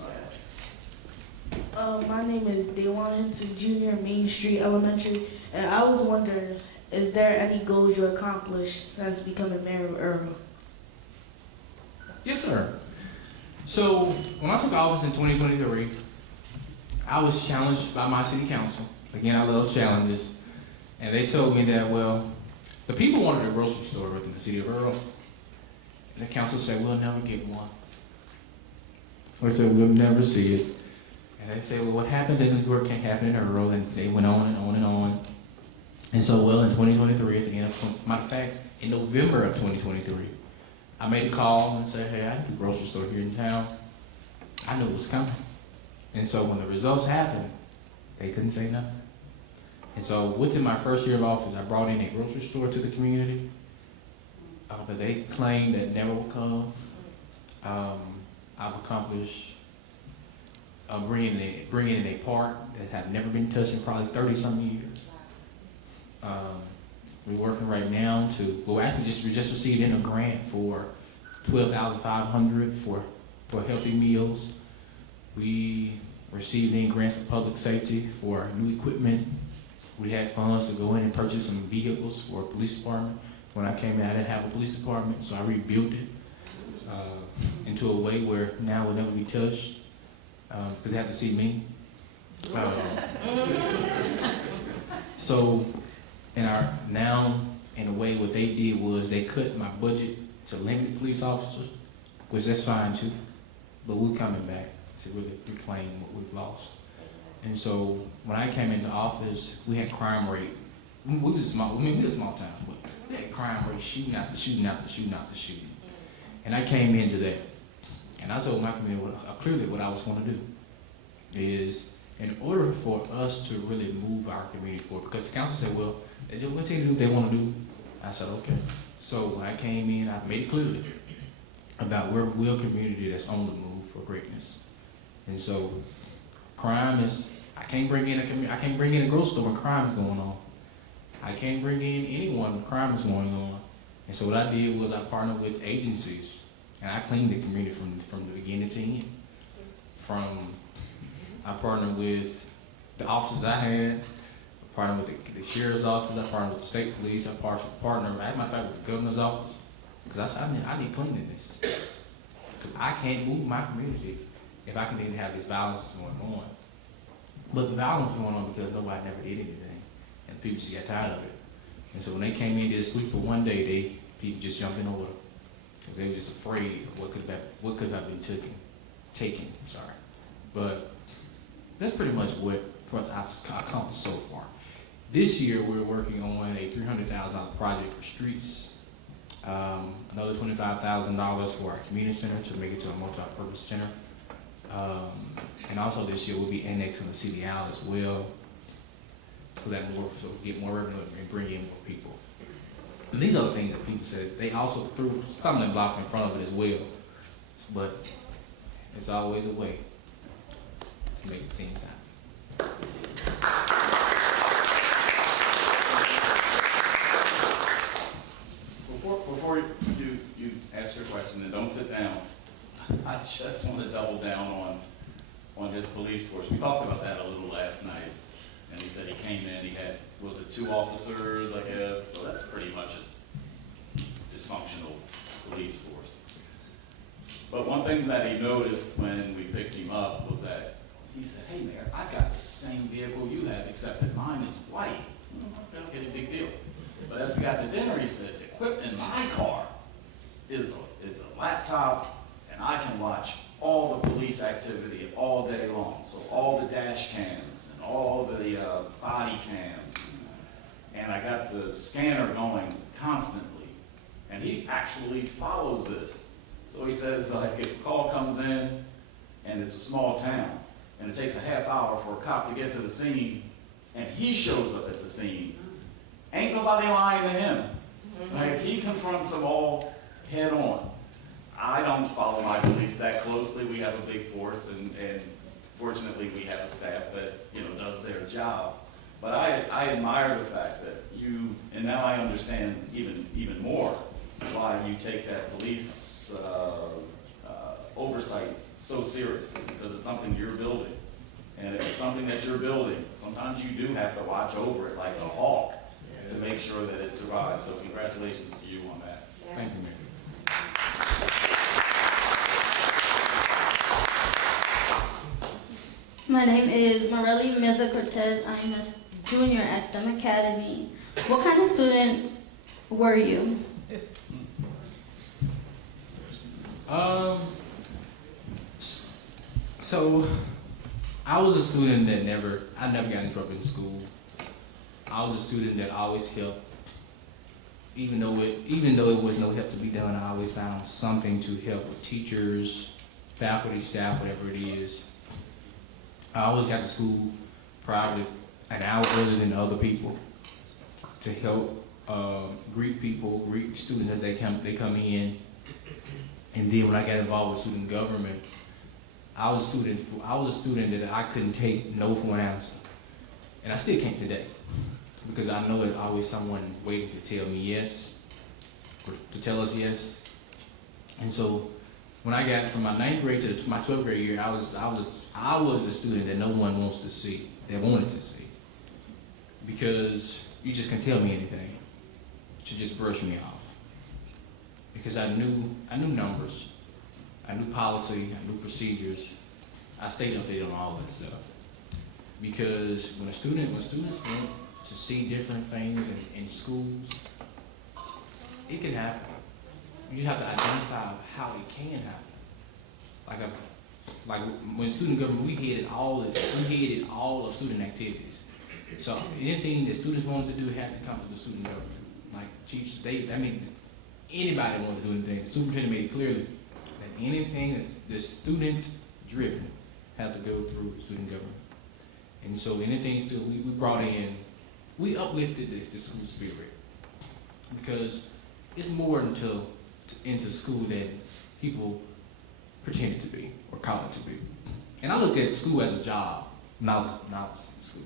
My name is Dewan Hinton Jr., Main Street Elementary, and I was wondering, is there any goals you accomplished since becoming mayor of Irvine? Yes, sir. So when I took office in 2023, I was challenged by my city council. Again, I love challenges. And they told me that, well, the people wanted a grocery store within the city of Earl. And the council said, we'll never get one. I said, we'll never see it. And they said, well, what happens in New York can't happen in Earl. And they went on and on and on. And so, well, in 2023, at the end of, matter of fact, in November of 2023, I made a call and said, hey, I have a grocery store here in town. I knew it was coming. And so when the results happened, they couldn't say nothing. And so within my first year of office, I brought in a grocery store to the community. But they claimed that never will come. I've accomplished bringing in a park that had never been touched in probably 30-some years. We're working right now we just received in a grant for $12,500 for healthy meals. We received any grants for public safety for new equipment. We had funds to go in and purchase some vehicles for a police department. When I came in, I didn't have a police department, so I rebuilt it into a way where now it will never be touched because they have to see me. So, in a way, what they did was they cut my budget to limited police officers, which that's fine too, but we're coming back to really reclaim what we've lost. And so when I came into office, we had crime rate. We was a small town, but we had crime rate shooting after shooting after shooting after shooting. And I came into that, and I told my community clearly what I was going to do is, in order for us to really move our community forward, because the council said, well, we'll tell you what they want to do. I said, okay. So when I came in, I made it clearly about we're a community that's on the move for greatness. And so crime is, I can't bring in a grocery store when crime is going on. I can't bring in anyone when crime is going on. And so what I did was I partnered with agencies, and I cleaned the community from the beginning to end. I partnered with the officers I had, I partnered with the sheriff's office, I partnered with the state police, I partnered, as a matter of fact, with the governor's office, because I need cleanliness. Because I can't move my community if I continue to have this violence that's going on. But the violence was going on because nobody never did anything, and people just got tired of it. And so when they came in to sleep for one day, people just jumped in over. They were just afraid of what could have been taken. But that's pretty much what I've accomplished so far. This year we're working on a $300,000 project for streets, another $25,000 for our community center to make it to a multi-purpose center. And also this year we'll be annexing the city out as well, so we get more revenue and bring in more people. And these are the things that people said. They also threw stumbling blocks in front of it as well, but there's always a way to make things happen. Before you ask your question, and don't sit down, I just want to double down on his police force. We talked about that a little last night, and he said he came in, he had, was it 2 officers, I guess, so that's pretty much a dysfunctional police force. But one thing that he noticed when we picked him up was that he said, hey Mayor, I've got the same vehicle you have, except that mine is white. Okay, a big deal. But as we got to dinner, he says, equipped in my car is a laptop, and I can watch all the police activity all day long. So all the dash cams and all the body cams. And I got the scanner going constantly. And he actually follows this. So he says, like, if a call comes in and it's a small town, and it takes a half hour for a cop to get to the scene, and he shows up at the scene, ain't nobody lying to him. Like, he confronts them all head on. I don't follow my police that closely. We have a big force, and fortunately we have a staff that, does their job. But I admire the fact that you, and now I understand even more why you take that police oversight so seriously, because it's something you're building. And if it's something that you're building, sometimes you do have to watch over it like a hawk to make sure that it survives. So congratulations to you on that. Yeah. Thank you, Mayor. My name is Morelli Meza Cortez. I'm a junior at STEM Academy. What kind of student were you? So I was a student that I never got in trouble in school. I was a student that always helped. Even though it was no help to be done, I always found something to help with teachers, faculty, staff, whatever it is. I always got to school probably an hour earlier than other people to help greet students as they come in. And then when I got involved with student government, I was a student that I couldn't take no for an answer. And I still can't today, because I know there's always someone waiting to tell me yes, or to tell us yes. And so when I got from my 9th grade to my 12th grade year, I was the student that no one wants to see, that wanted to see. Because you just can tell me anything to just brush me off. Because I knew numbers, I knew policy, I knew procedures. I stayed updated on all that stuff. Because when students want to see different things in schools, it can happen. You have to identify how it can happen. Like when student government, we headed all of student activities. So anything that students wanted to do had to come to the student government. Like chiefs, anybody wanted to do anything. The superintendent made it clearly that anything that's student driven had to go through student government. And so anything we brought in, we uplifted the school spirit, because it's more into school than people pretend it to be or call it to be. And I looked at school as a job when I was in school.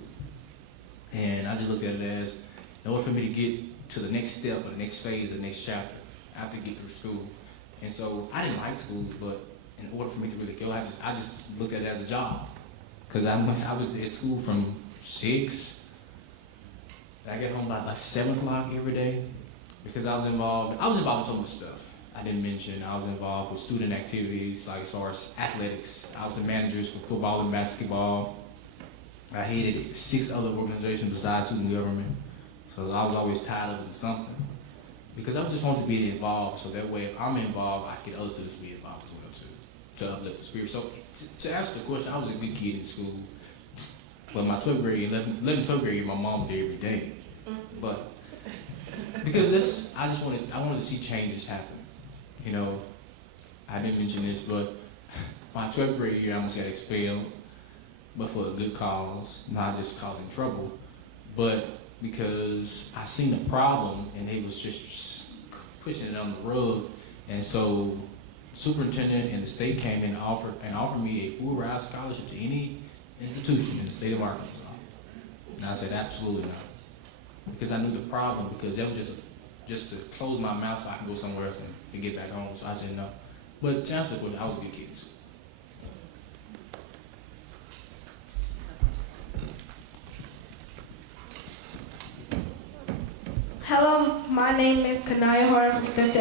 And I just looked at it as, in order for me to get to the next step or the next phase, the next chapter, I have to get through school. And so I didn't like school, but in order for me to really go, I just looked at it as a job. Because I was at school from 6, I get home by like 7 o'clock every day, because I was involved in so much stuff. I didn't mention, I was involved with student activities, like as far as athletics. I was the managers for football and basketball. I headed 6 other organizations besides student government. So I was always tired of doing something. Because I just wanted to be involved, so that way if I'm involved, I get other students to be involved as well too, to uplift the spirit. So to answer the question, I was a good kid in school. But my 12th grade, 12th grade, my mom was there every day. But because I wanted to see changes happen. You know, I didn't mention this, but my 12th grade year, I almost got expelled, but for a good cause, not just causing trouble, but because I seen the problem and they was just pushing it on the rug. And so superintendent and the state came in and offered me a full ride scholarship to any institution in the state of Arkansas. And I said, absolutely not. Because I knew the problem, because that was just to close my mouth so I can go somewhere else and get back home. So I said no. But to answer the question, I was a good kid in school. Hello, my name is Kanaya Hart from Spencer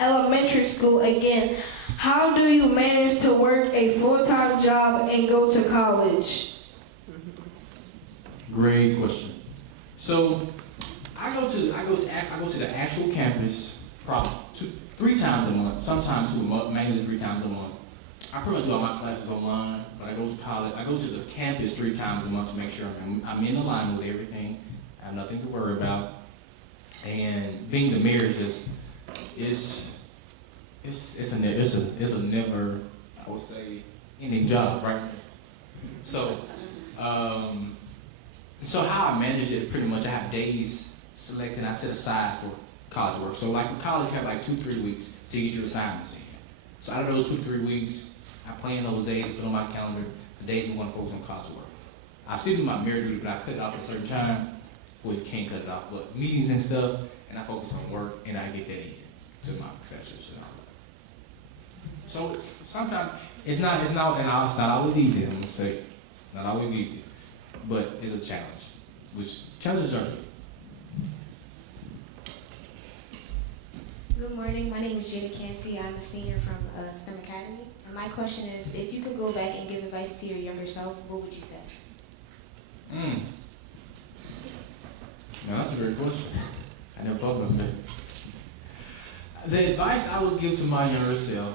Elementary School again. How do you manage to work a full-time job and go to college? Great question. So I go to the actual campus probably 3 times a month, sometimes 2 a month, mainly 3 times a month. I pretty much do all my classes online, but I go to college. I go to the campus 3 times a month to make sure I'm in alignment with everything. I have nothing to worry about. And being the mayor is just, it's a never, I would say, ending job, right? So, so how I manage it, pretty much I have days selected and I set aside for college work. So like with college, you have like 2-3 weeks to get your assignments in. So out of those 2-3 weeks, I plan those days, put on my calendar, the days we want to focus on college work. I still do my mayor duty, but I cut it off at a certain time. Well, you can't cut it off, but meetings and stuff, and I focus on work, and I get that in to my professors and all that. So sometimes it's not always easy. I'm gonna say it's not always easy, but it's a challenge. Which challenges are good. Good morning. My name is Jenny Canty. I'm a senior from STEM Academy. And my question is, if you could go back and give advice to your younger self, what would you say? Now that's a great question. I never thought about that. The advice I would give to my younger self,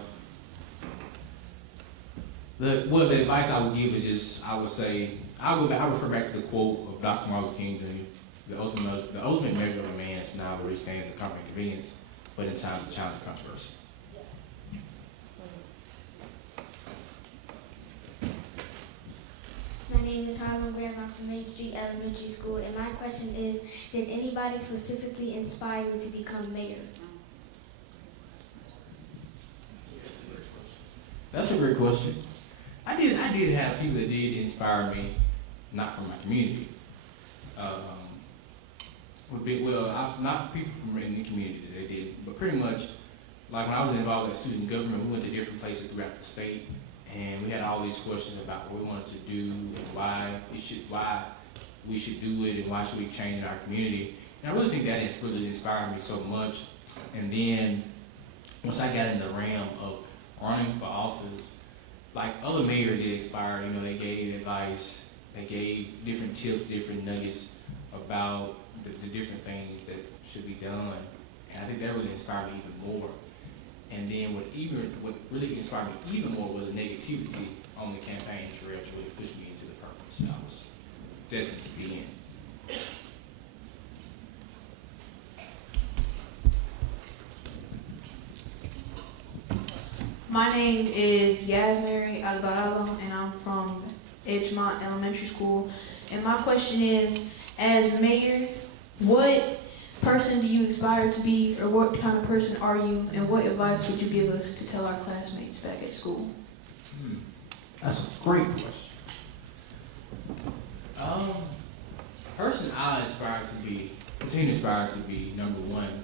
the advice I would give is just, I would say, I refer back to the quote of Dr. Martin Luther King Jr. The ultimate measure of a man is not where he stands in comfort and convenience, but in times of challenge and controversy. My name is Harlan Graham. I'm from Main Street Elementary School, and my question is, did anybody specifically inspire you to become mayor? That's a great question. I did have people that did inspire me, not from my community. Not people from in the community that they did, but pretty much like when I was involved in student government, we went to different places throughout the state, and we had all these questions about what we wanted to do and why we should do it and why should we change in our community. And I really think that has really inspired me so much. And then once I got in the realm of running for office, like other mayors that inspired, you know, they gave advice, they gave different tips, different nuggets about the different things that should be done. And I think that really inspired me even more. And then what really inspired me even more was the negativity on the campaign trail to really push me into the purpose I was destined to be in. My name is Yasmary Alvarado, and I'm from Edgemont Elementary School. And my question is, as mayor, what person do you aspire to be, or what kind of person are you, and what advice would you give us to tell our classmates back at school? That's a great question. Person I aspire to be, continue to aspire to be, number one,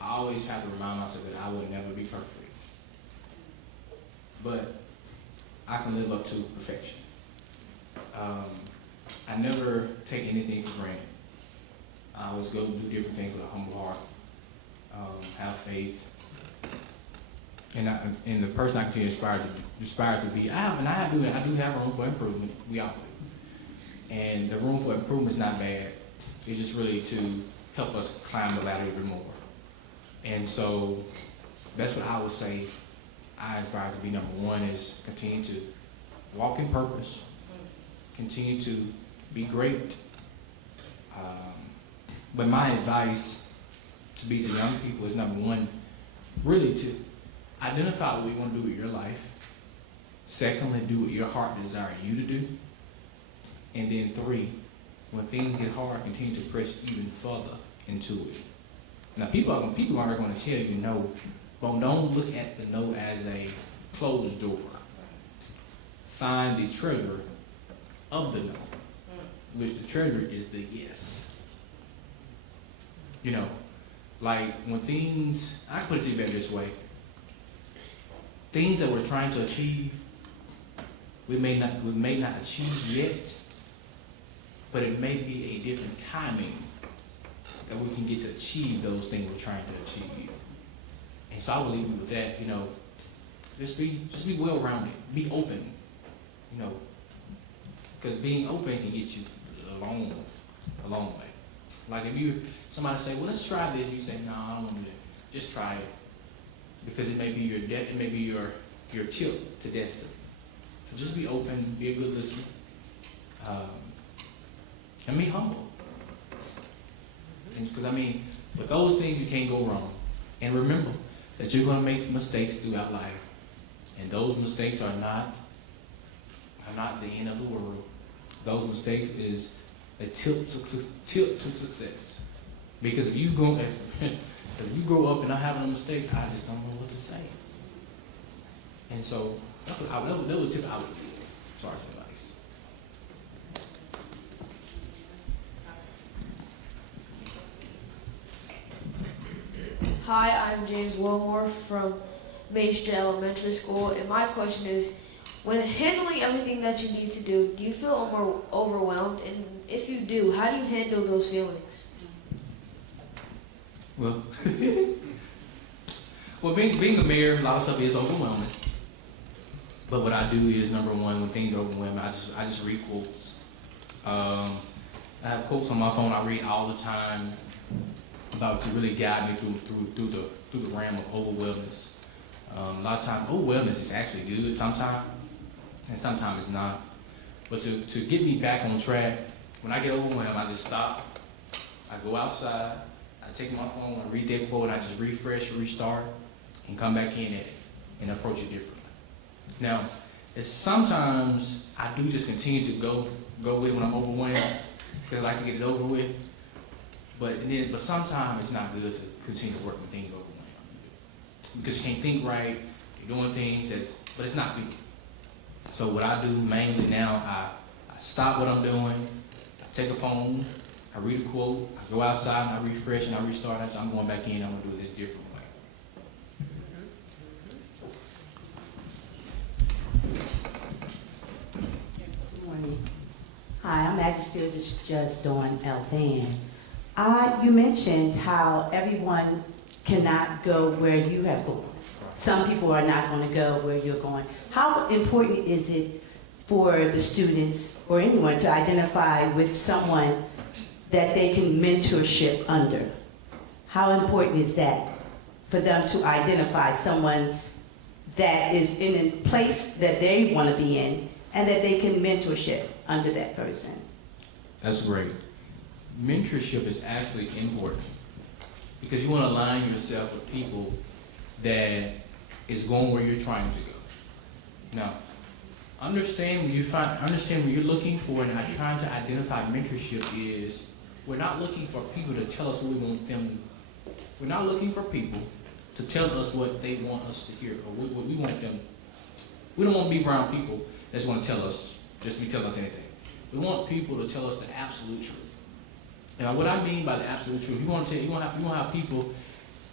I always have to remind myself that I will never be perfect. But I can live up to perfection. I never take anything for granted. I always go do different things with a humble heart, have faith. And the person I continue to aspire to be, I do have room for improvement. We all do. And the room for improvement is not bad. It's just really to help us climb the ladder even more. And so that's what I would say I aspire to be. Number one is continue to walk in purpose, continue to be great. But my advice to be to young people is, number one, really to identify what you want to do with your life. Secondly, do what your heart desires you to do. And then three, when things get hard, continue to press even further into it. Now, people are going to tell you no, but don't look at the no as a closed door. Find the treasure of the no, which the treasure is the yes. You know, like when things, I put it to you better this way, things that we're trying to achieve, we may not achieve yet, but it may be a different timing that we can get to achieve those things we're trying to achieve. And so I will leave you with that, you know, just be well-rounded, be open, you know, because being open can get you a long way. Like if somebody say, well, let's try this, you say, no, I don't want to do that. Just try it, because it may be your tip to destiny. So just be open, be a good listener, and be humble. Because I mean, with those things you can't go wrong. And remember that you're going to make mistakes throughout life, and those mistakes are not the end of the world. Those mistakes is a tip to success. Because if you grow up and not having a mistake, I just don't know what to say. And so that was a tip I would give. Sorry for advice. Hi, I'm James Wilmore from Maestria Elementary School, and my question is, when handling everything that you need to do you feel more overwhelmed? And if you do, how do you handle those feelings? Well, being a mayor, a lot of stuff is overwhelming. But what I do is, number one, when things are overwhelming, I just read quotes. I have quotes on my phone I read all the time about to really guide me through the realm of overwhelmness. A lot of times, overwhelmness is actually good sometimes, and sometimes it's not. But to get me back on track, when I get overwhelmed, I just stop. I go outside, I take my phone, I read that quote, and I just refresh, restart, and come back in at it and approach it differently. Now, it's sometimes I do just continue to go with it when I'm overwhelmed, because I like to get it over with. But sometimes it's not good to continue to work when things are overwhelmed, because you can't think right, you're doing things but it's not good. So what I do mainly now, I stop what I'm doing, I take a phone, I read a quote, I go outside and I refresh and I restart, and I say, I'm going back in, I'm gonna do it this different way. Hi, I'm Magistrate Judge Dawn L. Van. You mentioned how everyone cannot go where you have gone. Some people are not going to go where you're going. How important is it for the students or anyone to identify with someone that they can mentorship under? How important is that for them to identify someone that is in a place that they want to be in and that they can mentorship under that person? That's great. Mentorship is actually important because you want to align yourself with people that is going where you're trying to go. Now, understand when you're looking for and trying to identify mentorship is we're not looking for people to tell us what we want them to. We're not looking for people to tell us what they want us to hear or what we want them. We don't want to be around people that's going to tell us, just to be telling us anything. We want people to tell us the absolute truth. Now, what I mean by the absolute truth, you want to have people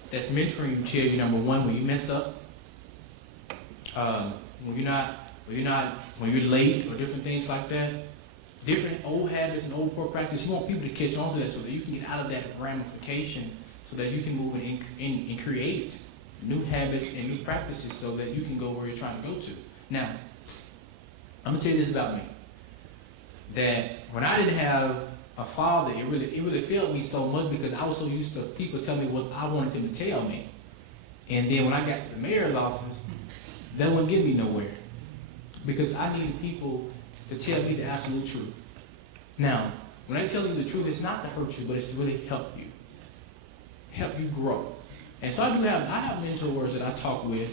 that's mentoring you tell you, number one, when you mess up, when you're late or different things like that, different old habits and old poor practice, you want people to catch on to that so that you can get out of that ramification so that you can move and create new habits and new practices so that you can go where you're trying to go to. Now, I'm gonna tell you this about me, that when I didn't have a father, it really failed me so much because I was so used to people telling me what I wanted them to tell me. And then when I got to the mayor's office, that wouldn't get me nowhere because I needed people to tell me the absolute truth. Now, when I tell you the truth, it's not to hurt you, but it's to really help you grow. And so I have mentors that I talk with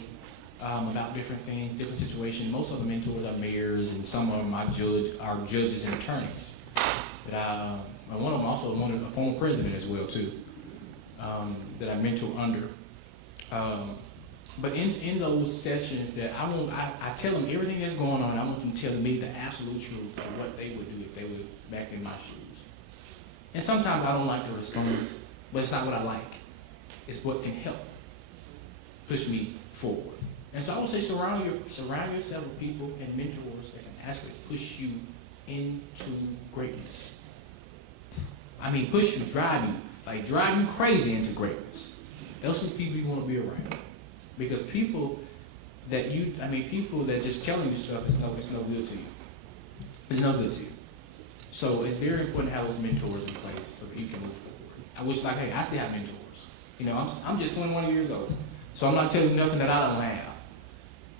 about different things, different situations. Most of the mentors are mayors, and some of them are judges and attorneys. And one of them also a former president as well too, that I mentor under. But in those sessions that I tell them everything that's going on. I want them to tell me the absolute truth of what they would do if they were back in my shoes. And sometimes I don't like the response, but it's not what I like. It's what can help push me forward. And so I would say surround yourself with people and mentors that can actually push you into greatness. I mean, push you, drive you crazy into greatness. Those are the people you want to be around. Because people that just tell you stuff, it's no good to you. It's no good to you. So it's very important to have those mentors in place so that you can move forward. I wish, I still have mentors. You know, I'm just 21 years old. So I'm not telling you nothing that I don't have.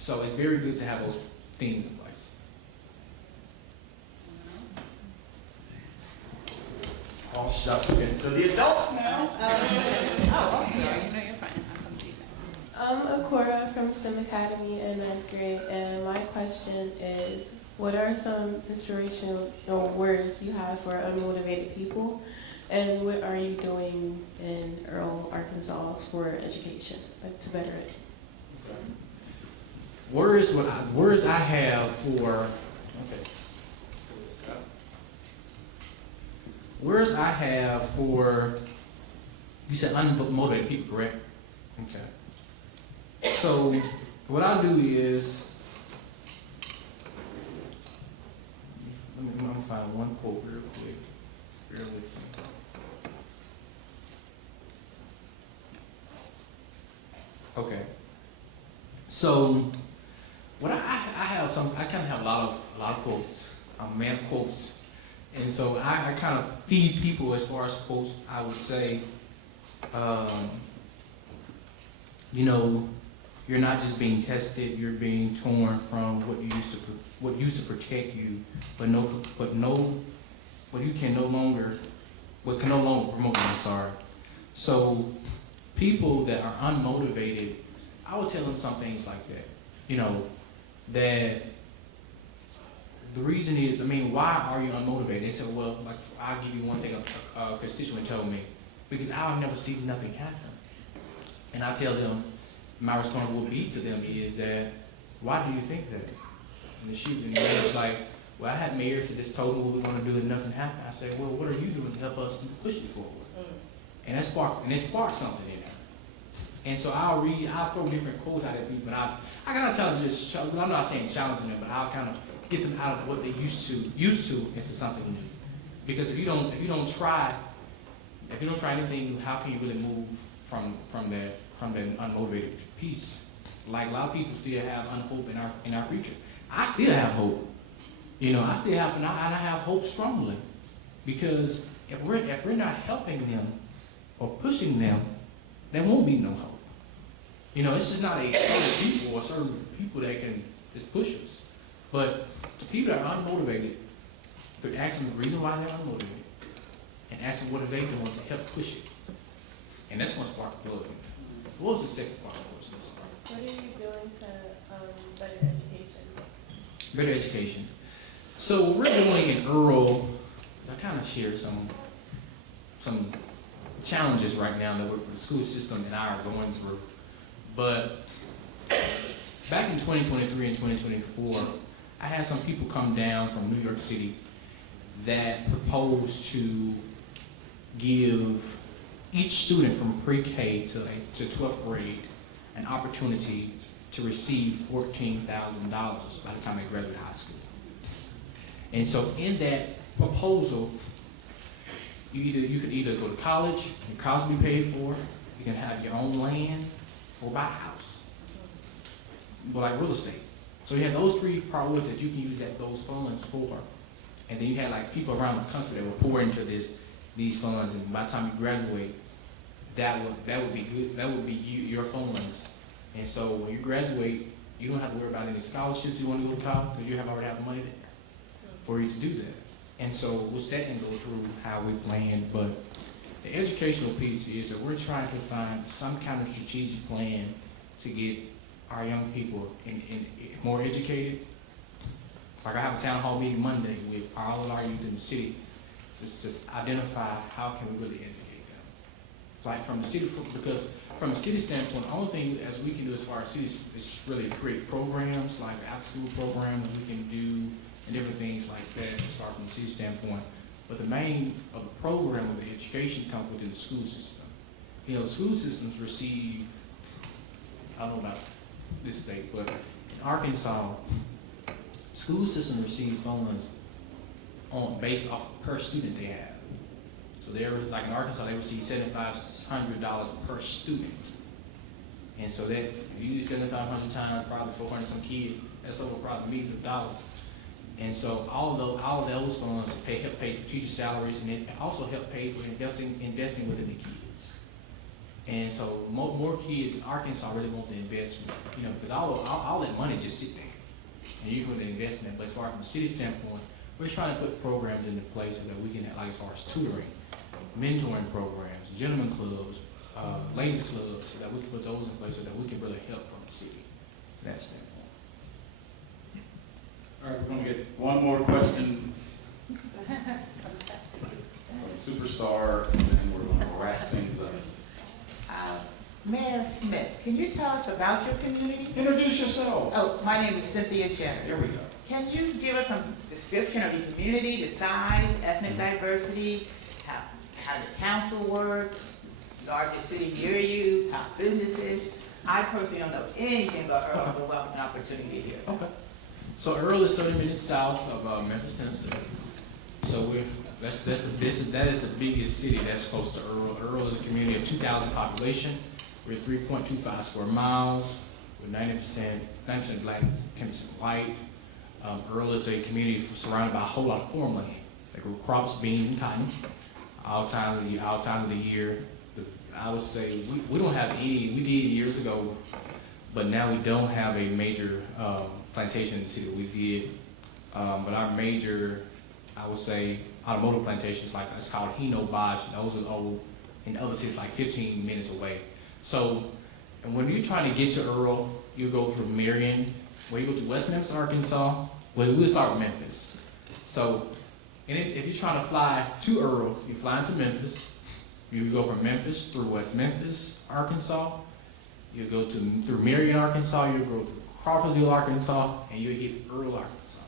So it's very good to have those things in place. All shuffled into the adults now. I'm sorry. No, you're fine. I'll come to you then. I'm Akora from STEM Academy in 9th grade, and my question is, what are some inspirational words you have for unmotivated people, and what are you doing in Earl, Arkansas for education, to better it? Okay. Words I have for, words I have for, you said unmotivated people, correct? Okay. So what I do is, I'm gonna find one quote real quick. Bear with me. Okay. So what I have I kind of have a lot of quotes. I'm a man of quotes. And so I kind of feed people as far as quotes. I would say, you know, you're not just being tested, you're being torn from what used to protect you, what can no longer promote you, I'm sorry. So people that are unmotivated, I would tell them some things like that. You know, that the reason is, why are you unmotivated? They said, well, I'll give you one thing a constituent told me, because I'll never see nothing happen. And I tell them, my response will be to them is that, why do you think that? And the mayor's like, well, I had mayors that just told me what we want to do and nothing happened. I said, well, what are you doing to help us push it forward? And it sparked something in there. And so I'll throw different quotes out at people, but I gotta challenge this. I'm not saying challenging them, but I'll kind of get them out of what they used to into something new. Because if you don't try anything new, how can you really move from that unmotivated piece? Like a lot of people still have hope in our future. I still have hope. You know, I have hope strongly, because if we're not helping them or pushing them, there won't be no hope. You know, it's just not a certain people that can just push us. But the people that are unmotivated, to ask them the reason why they're unmotivated, and ask them what are they doing to help push it. And that's one spark the plug. What was the second part of the question? What are you doing to better education? Better education. So what we're doing in Earl, I kind of share some challenges right now that the school system and I are going through. But back in 2023 and 2024, I had some people come down from New York City that proposed to give each student from pre-K to 12th grade an opportunity to receive $14,000 by the time they graduate high school. And so in that proposal, you could either go to college, your college will be paid for, you can have your own land, or buy a house. But like real estate. So you had those three priorities that you can use those funds for. And then you had like people around the country that would pour into these funds, and by the time you graduate, that would be good. That would be your funds. And so when you graduate, you don't have to worry about any scholarships you want to go to college, because you already have the money there for you to do that. And so which that can go through how we plan, but the educational piece is that we're trying to find some kind of strategic plan to get our young people more educated. Like I have a town hall meeting Monday with all of our youth in the city, just to identify how can we really educate them. Like from the city, because from a city standpoint, the only thing as we can do as far as cities is really create programs, like after-school programs that we can do, and different things like that as far from the city standpoint. But the main of the program of the education comes within the school system. You know, the school systems receive, I don't know about this state, but in Arkansas, school systems receive funds based off per student they have. So they're like in Arkansas, they receive $7,500 per student. And so that, if you do 7,500 times probably 400 some kids, that's over probably millions of dollars. And so all of those funds help pay for teacher salaries, and it also help pay for investing within the kids. And so more kids in Arkansas really want the investment, you know, because all that money just sit there, and you can really invest in it. But as far as from a city standpoint, we're trying to put programs into place so that we can, like as far as tutoring, mentoring programs, gentlemen clubs, ladies clubs, so that we can put those in place so that we can really help from the city from that standpoint. All right, we're going to get one more question. Superstar, and then we're going to wrap things up. Mayor Smith, can you tell us about your community? Introduce yourself. Oh, my name is Cynthia Jenner. Here we go. Can you give us some description of your community, the size, ethnic diversity, how the council works, largest city near you, top businesses? I personally don't know anything about Earl, but welcome an opportunity here. Okay. So Earl is 30 minutes south of Memphis, Tennessee. So that is the biggest city that's close to Earl. Earl is a community of 2,000 population. We're 3.25 square miles. We're 90% black, 10% white. Earl is a community surrounded by a whole lot of farmland. They grow crops, beans, and cotton all time of the year. I would say we don't have any. We did years ago, but now we don't have a major plantation in the city. We did, but our major, I would say, automotive plantations, like it's called Hino Bosch. Those are old in other cities, like 15 minutes away. So, and when you're trying to get to Earl, you go through Marion, where you go to West Memphis, Arkansas. Well, we'll start with Memphis. So, and if you're trying to fly to Earl, you fly into Memphis. You go from Memphis through West Memphis, Arkansas. You go through Marion, Arkansas. You go through Crawfordsville, Arkansas, and you hit Earl, Arkansas.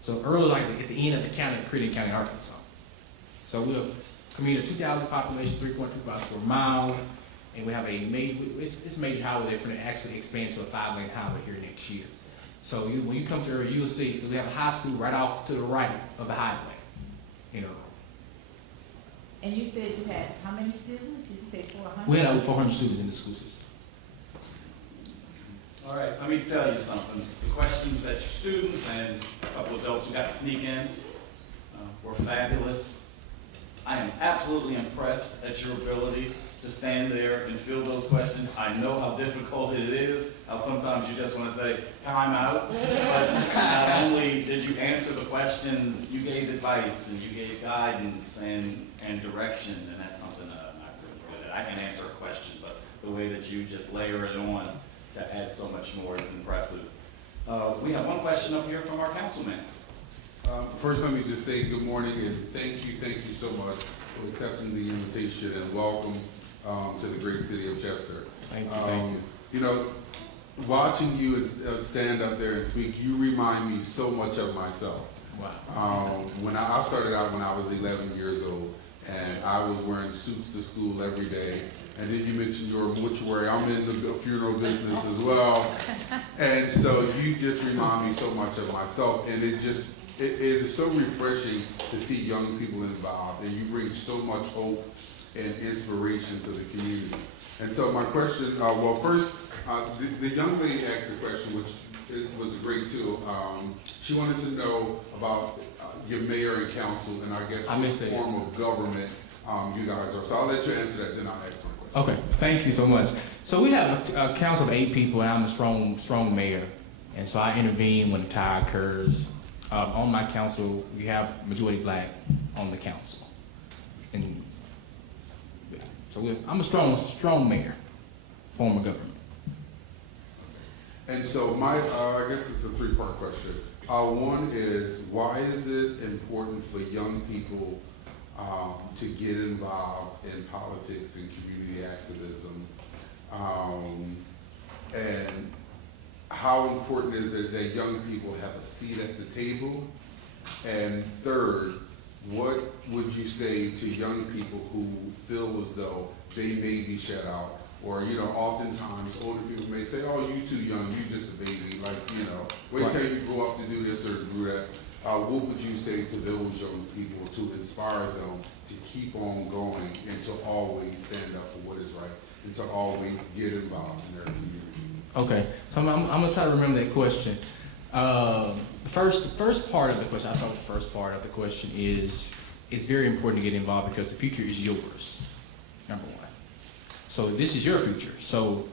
So Earl is like at the end of the county, Creighton County, Arkansas. So we have a community of 2,000 population, 3.25 square miles, and we have a major, it's a major highway. They're going to actually expand to a 5-lane highway here next year. So when you come to area, you'll see we have a high school right off to the right of the highway. You know, And you said you had how many students? Did you say 400? we had over 400 students in the school system. All right, let me tell you something. The questions that your students and a couple of adults who got to sneak in were fabulous. I am absolutely impressed at your ability to stand there and field those questions. I know how difficult it is, how sometimes you just want to say, time out. But not only did you answer the questions, you gave advice and you gave guidance and direction, and that's something that I'm not really good at. I can answer a question, but the way that you just layer it on to add so much more is impressive. We have one question up here from our councilman. First, let me just say good morning and thank you so much for accepting the invitation and welcome to the great city of Chester. Thank you. You know, watching you stand up there and speak, you remind me so much of myself. Wow. When I started out when I was 11 years old, and I was wearing suits to school every day. And then you mentioned your mortuary. I'm in the funeral business as well. And so you just remind me so much of myself. And it is so refreshing to see young people involved. And you bring so much hope and inspiration to the community. And so my question, well, first, the young lady asked a question, which was great too. She wanted to know about your mayor and council, and I guess what form of government you guys are. So I'll let you answer that, then I'll ask my question. Okay, thank you so much. So we have a council of 8 people, and I'm a strong mayor. And so I intervene when the tie occurs. On my council, we have majority black on the council. And so I'm a strong mayor, form of government. And so I guess it's a 3-part question. One is, why is it important for young people to get involved in politics and community activism? And how important is it that young people have a seat at the table? And third, what would you say to young people who feel as though they may be shut out? Or, you know, oftentimes older people may say, oh, you too young, you just a baby, like, you know, wait till you grow up to do this or to do that. What would you say to those young people to inspire them to keep on going and to always stand up for what is right and to always get involved in their community? Okay, so I'm gonna try to remember that question. The first part of the question, I thought the first part of the question is, it's very important to get involved because the future is yours, number one. So this is your future. So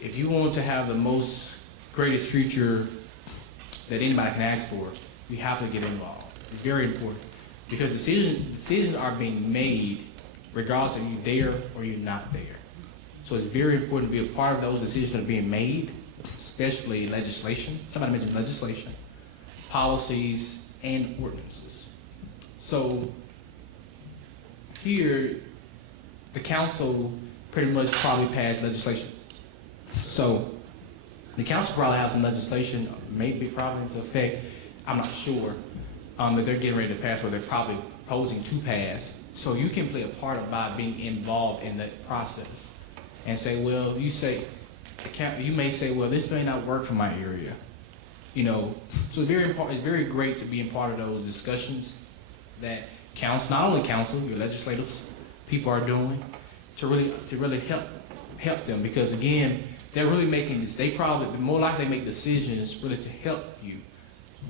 if you want to have the most greatest future that anybody can ask for, you have to get involved. It's very important because decisions are being made regardless of you there or you're not there. So it's very important to be a part of those decisions that are being made, especially legislation. Somebody mentioned legislation, policies, and ordinances. So here, the council pretty much probably passed legislation. So the council probably has some legislation, maybe probably into effect, I'm not sure, that they're getting ready to pass or they're probably proposing to pass. So you can play a part of by being involved in that process and say, well, you may say, well, this may not work for my area. You know, so it's very important, it's very great to be a part of those discussions that council, not only council, your legislators, people are doing, to really help them, because again, they're really making this, they probably, more likely they make decisions really to help you.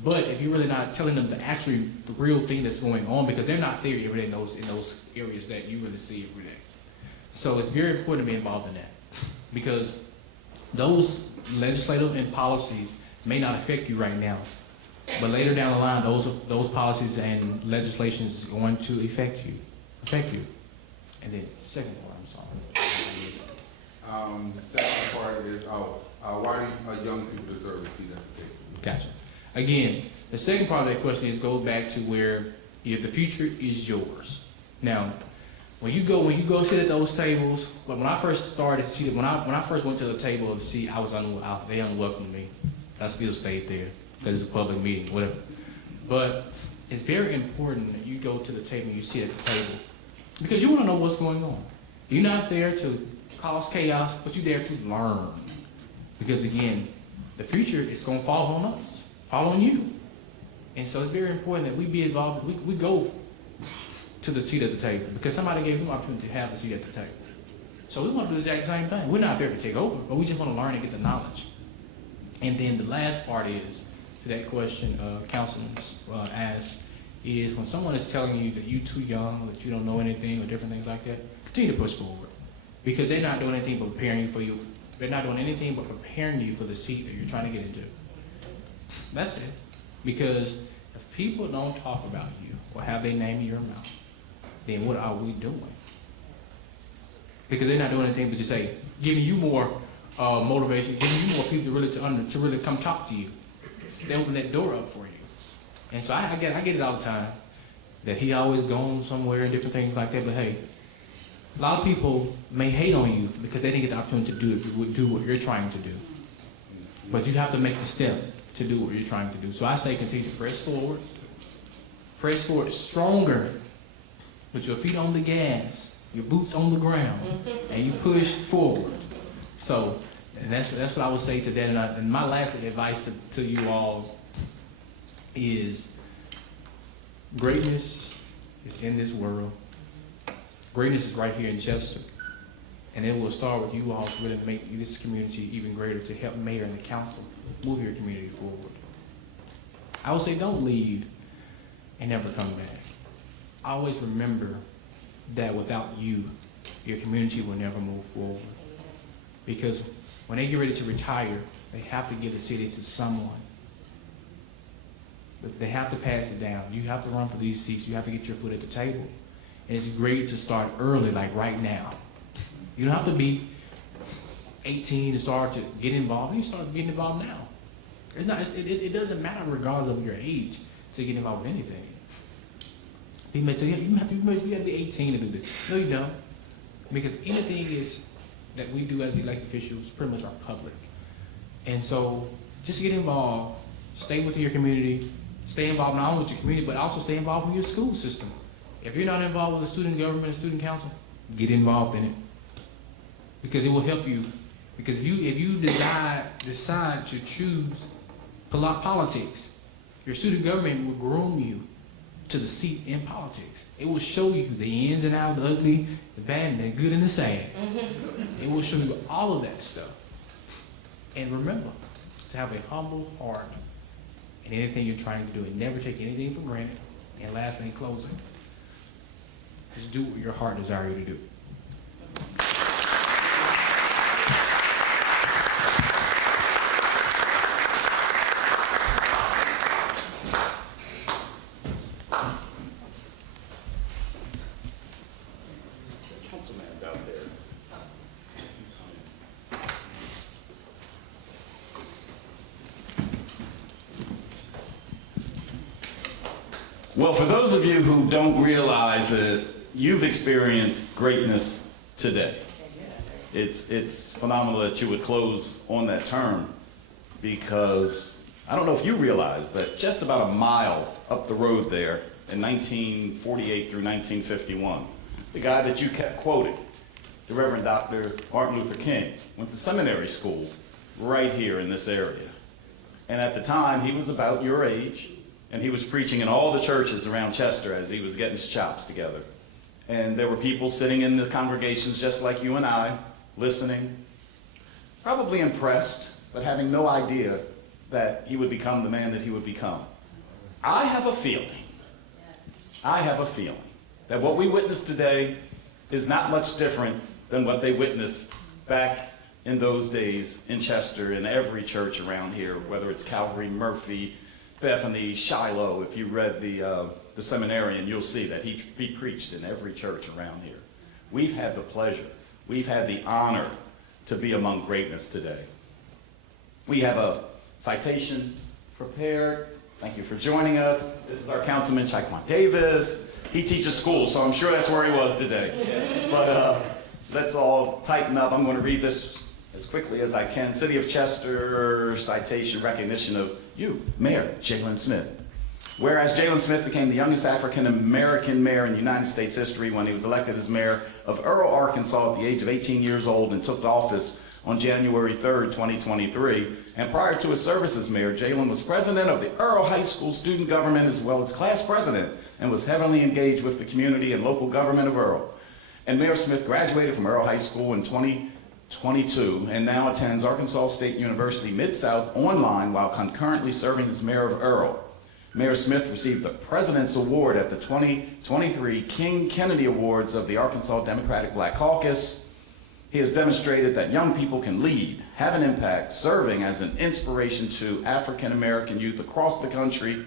But if you're really not telling them the real thing that's going on, because they're not there every day in those areas that you really see every day. So it's very important to be involved in that, because those legislative and policies may not affect you right now, but later down the line, those policies and legislation is going to affect you. And then second part, I'm sorry. The second part is, why do young people deserve a seat at the table? Gotcha. Again, the second part of that question is go back to where if the future is yours. Now, when you go sit at those tables, when I first started, when I first went to the table to see, they unwelcomed me. I still stayed there because it's a public meeting, whatever. But it's very important that you go to the table and you sit at the table because you want to know what's going on. You're not there to cause chaos, but you're there to learn. Because again, the future is going to fall on us, fall on you. And so it's very important that we be involved. We go to the seat at the table because somebody gave you an opportunity to have a seat at the table. So we want to do the exact same thing. We're not there to take over, but we just want to learn and get the knowledge. And then the last part is, to that question Councilman asked, is when someone is telling you that you're too young, that you don't know anything, or different things like that, continue to push forward. Because they're not doing anything but preparing you for you. They're not doing anything but preparing you for the seat that you're trying to get into. That's it. Because if people don't talk about you or have their name in your mouth, then what are we doing? Because they're not doing anything but just say, giving you more motivation, giving you more people to really come talk to you. They open that door up for you. And so I get it all the time, that he always gone somewhere and different things like that, but hey, a lot of people may hate on you because they didn't get the opportunity to do what you're trying to do. But you have to make the step to do what you're trying to do. So I say continue to press forward stronger, with your feet on the gas, your boots on the ground, and you push forward. So, and that's what I would say to that. And my last advice to you all is greatness is in this world. Greatness is right here in Chester. And it will start with you all to really make this community even greater, to help mayor and the council move your community forward. I would say don't leave and never come back. Always remember that without you, your community will never move forward. Because when they get ready to retire, they have to give the city to someone. But they have to pass it down. You have to run for these seats. You have to get your foot at the table. And it's great to start early, like right now. You don't have to be 18 to start to get involved. You start getting involved now. It doesn't matter regardless of your age to get involved with anything. People may say, you have to be 18 to do this. No, you don't. Because anything is that we do as elected officials pretty much are public. And so just get involved, stay within your community, stay involved not only with your community, but also stay involved with your school system. If you're not involved with the student government and student council, get involved in it. Because it will help you. Because if you decide to choose politics, your student government will groom you to the seat in politics. It will show you the ins and outs, the ugly, the bad, and the good and the sad. It will show you all of that stuff. And remember to have a humble heart in anything you're trying to do, and never take anything for granted. And lastly, in closing, just do what your heart desires you to do. Councilman's out there. Well, for those of you who don't realize it, you've experienced greatness today. It's phenomenal that you would close on that term, because I don't know if you realize that just about a mile up the road there in 1948 through 1951, the guy that you kept quoting, the Reverend Dr. Martin Luther King, went to seminary school right here in this area. And at the time, he was about your age, and he was preaching in all the churches around Chester as he was getting his chops together. And there were people sitting in the congregations just like you and I, listening, probably impressed, but having no idea that he would become the man that he would become. I have a feeling that what we witnessed today is not much different than what they witnessed back in those days in Chester, in every church around here, whether it's Calvary, Murphy, Bethany, Shiloh. If you read the seminarian, you'll see that he preached in every church around here. We've had the pleasure, we've had the honor to be among greatness today. We have a citation prepared. Thank you for joining us. This is our Councilman Shaquan Davis. He teaches school, so I'm sure that's where he was today. But let's all tighten up. I'm going to read this as quickly as I can. City of Chester citation recognition of you, Mayor Jalen Smith. Whereas Jalen Smith became the youngest African-American mayor in United States history when he was elected as mayor of Earl, Arkansas at the age of 18 years old and took office on January 3rd, 2023. And prior to his service as mayor, Jalen was president of the Earl High School student government as well as class president, and was heavily engaged with the community and local government of Earl. And Mayor Smith graduated from Earl High School in 2022 and now attends Arkansas State University Mid-South online while concurrently serving as mayor of Earl. Mayor Smith received the President's Award at the 2023 King Kennedy Awards of the Arkansas Democratic Black Caucus. He has demonstrated that young people can lead, have an impact, serving as an inspiration to African American youth across the country,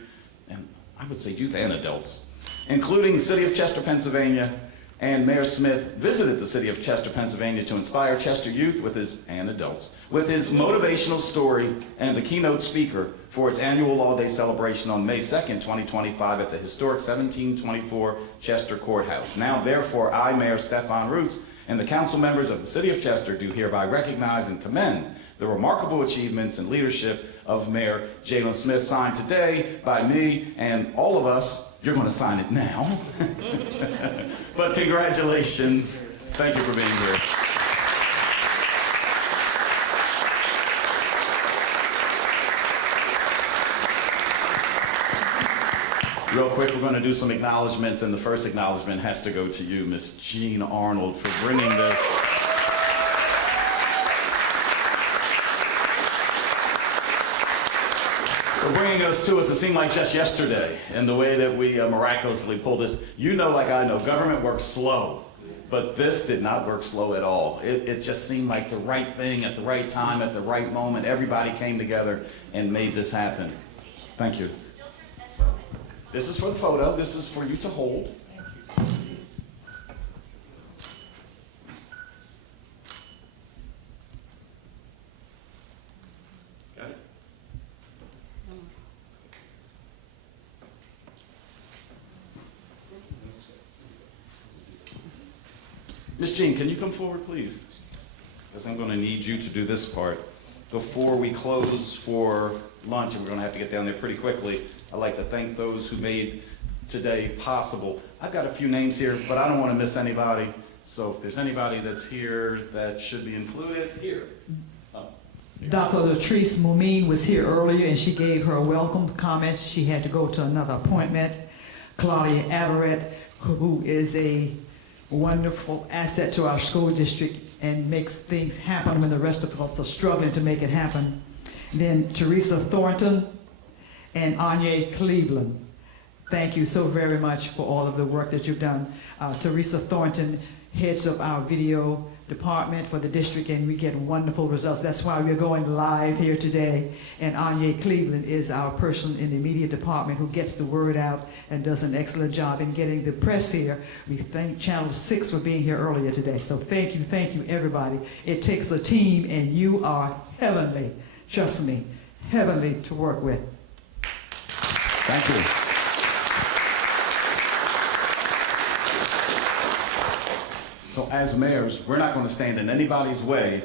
and I would say youth and adults, including the city of Chester, Pennsylvania. And Mayor Smith visited the city of Chester, Pennsylvania to inspire Chester youth and adults with his motivational story and the keynote speaker for its annual Law Day celebration on May 2nd, 2025 at the historic 1724 Chester Courthouse. Now, therefore, I, Mayor Stefan Roots, and the council members of the city of Chester do hereby recognize and commend the remarkable achievements and leadership of Mayor Jalen Smith, signed today by me and all of us. You're going to sign it now. But congratulations. Thank you for being here. Real quick, we're going to do some acknowledgments, and the first acknowledgement has to go to you, Miss Jean Arnold, for bringing this. For bringing us to us, it seemed like just yesterday, and the way that we miraculously pulled this. You know, like I know, government works slow, but this did not work slow at all. It just seemed like the right thing at the right time, at the right moment. Everybody came together and made this happen. Thank you. This is for the photo. This is for you to hold. Got it? Miss Jean, can you come forward, please? Because I'm going to need you to do this part. Before we close for lunch, and we're going to have to get down there pretty quickly, I'd like to thank those who made today possible. I've got a few names here, but I don't want to miss anybody. So if there's anybody that's here that should be included, here. Dr. Latrice Mumine was here earlier, and she gave her welcome comments. She had to go to another appointment. Claudia Averett, who is a wonderful asset to our school district and makes things happen when the rest of us are struggling to make it happen. Then Teresa Thornton and Anya Cleveland. Thank you so very much for all of the work that you've done. Teresa Thornton heads up our video department for the district, and we get wonderful results. That's why we're going live here today. And Anya Cleveland is our person in the media department who gets the word out and does an excellent job in getting the press here. We thank Channel 6 for being here earlier today. So thank you, everybody. It takes a team, and you are heavenly. Trust me, heavenly to work with. Thank you. So as mayors, we're not going to stand in anybody's way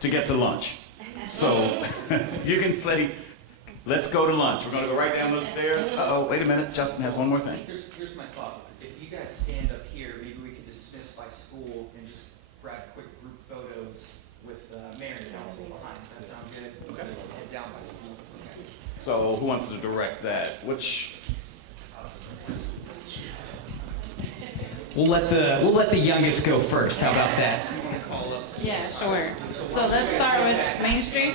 to get to lunch. So you can say, let's go to lunch. We're going to go right down those stairs. Uh-oh, wait a minute. Justin has one more thing. Here's my thought. If you guys stand up here, maybe we could dismiss by school and just grab quick group photos with mayor and council behind. Does that sound good? Okay. Head down by school. Okay. So who wants to direct that? Which? We'll let the youngest go first. How about that? Yeah, sure. So let's start with Main Street.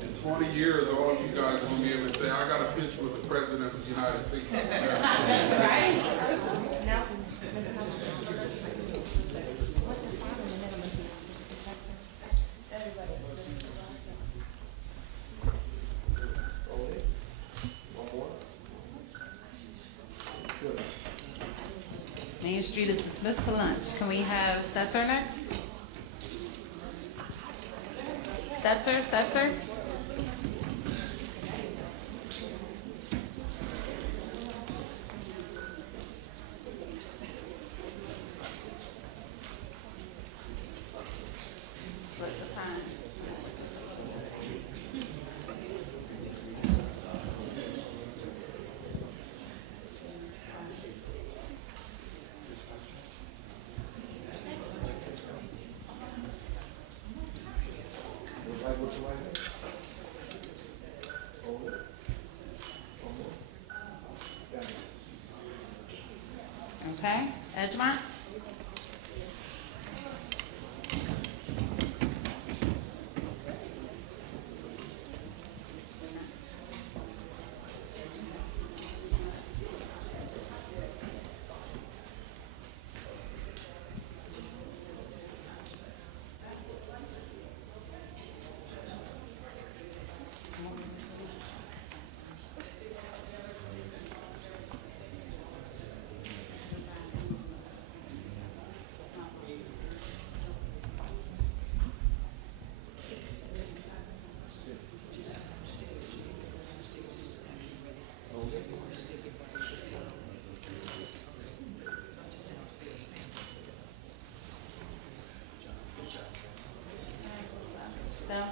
In 20 years, all of you guys will be able to say, I got a picture with the President of the United States of America. Right? No. 'Main Street is dismissed to lunch. Can we have Stetzer next? Stetzer. Split the sign. Okay, Edgemont. Steph.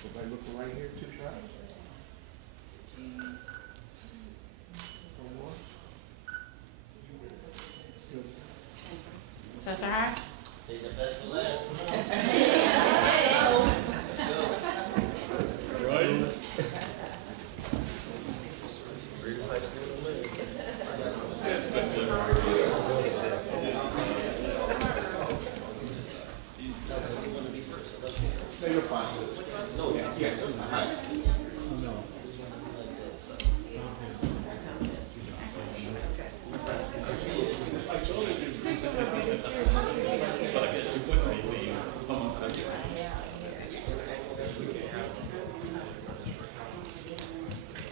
Everybody looking right here, 2 shots. Chester High. Say the best for last. Right? No, you're fine. No, yeah. No.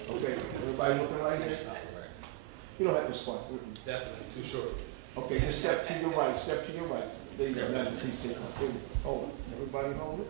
Okay, everybody looking right here? You don't have to swipe. Definitely, too short. Okay, just step to your right, There you go, now the seat, hold it. Everybody hold it.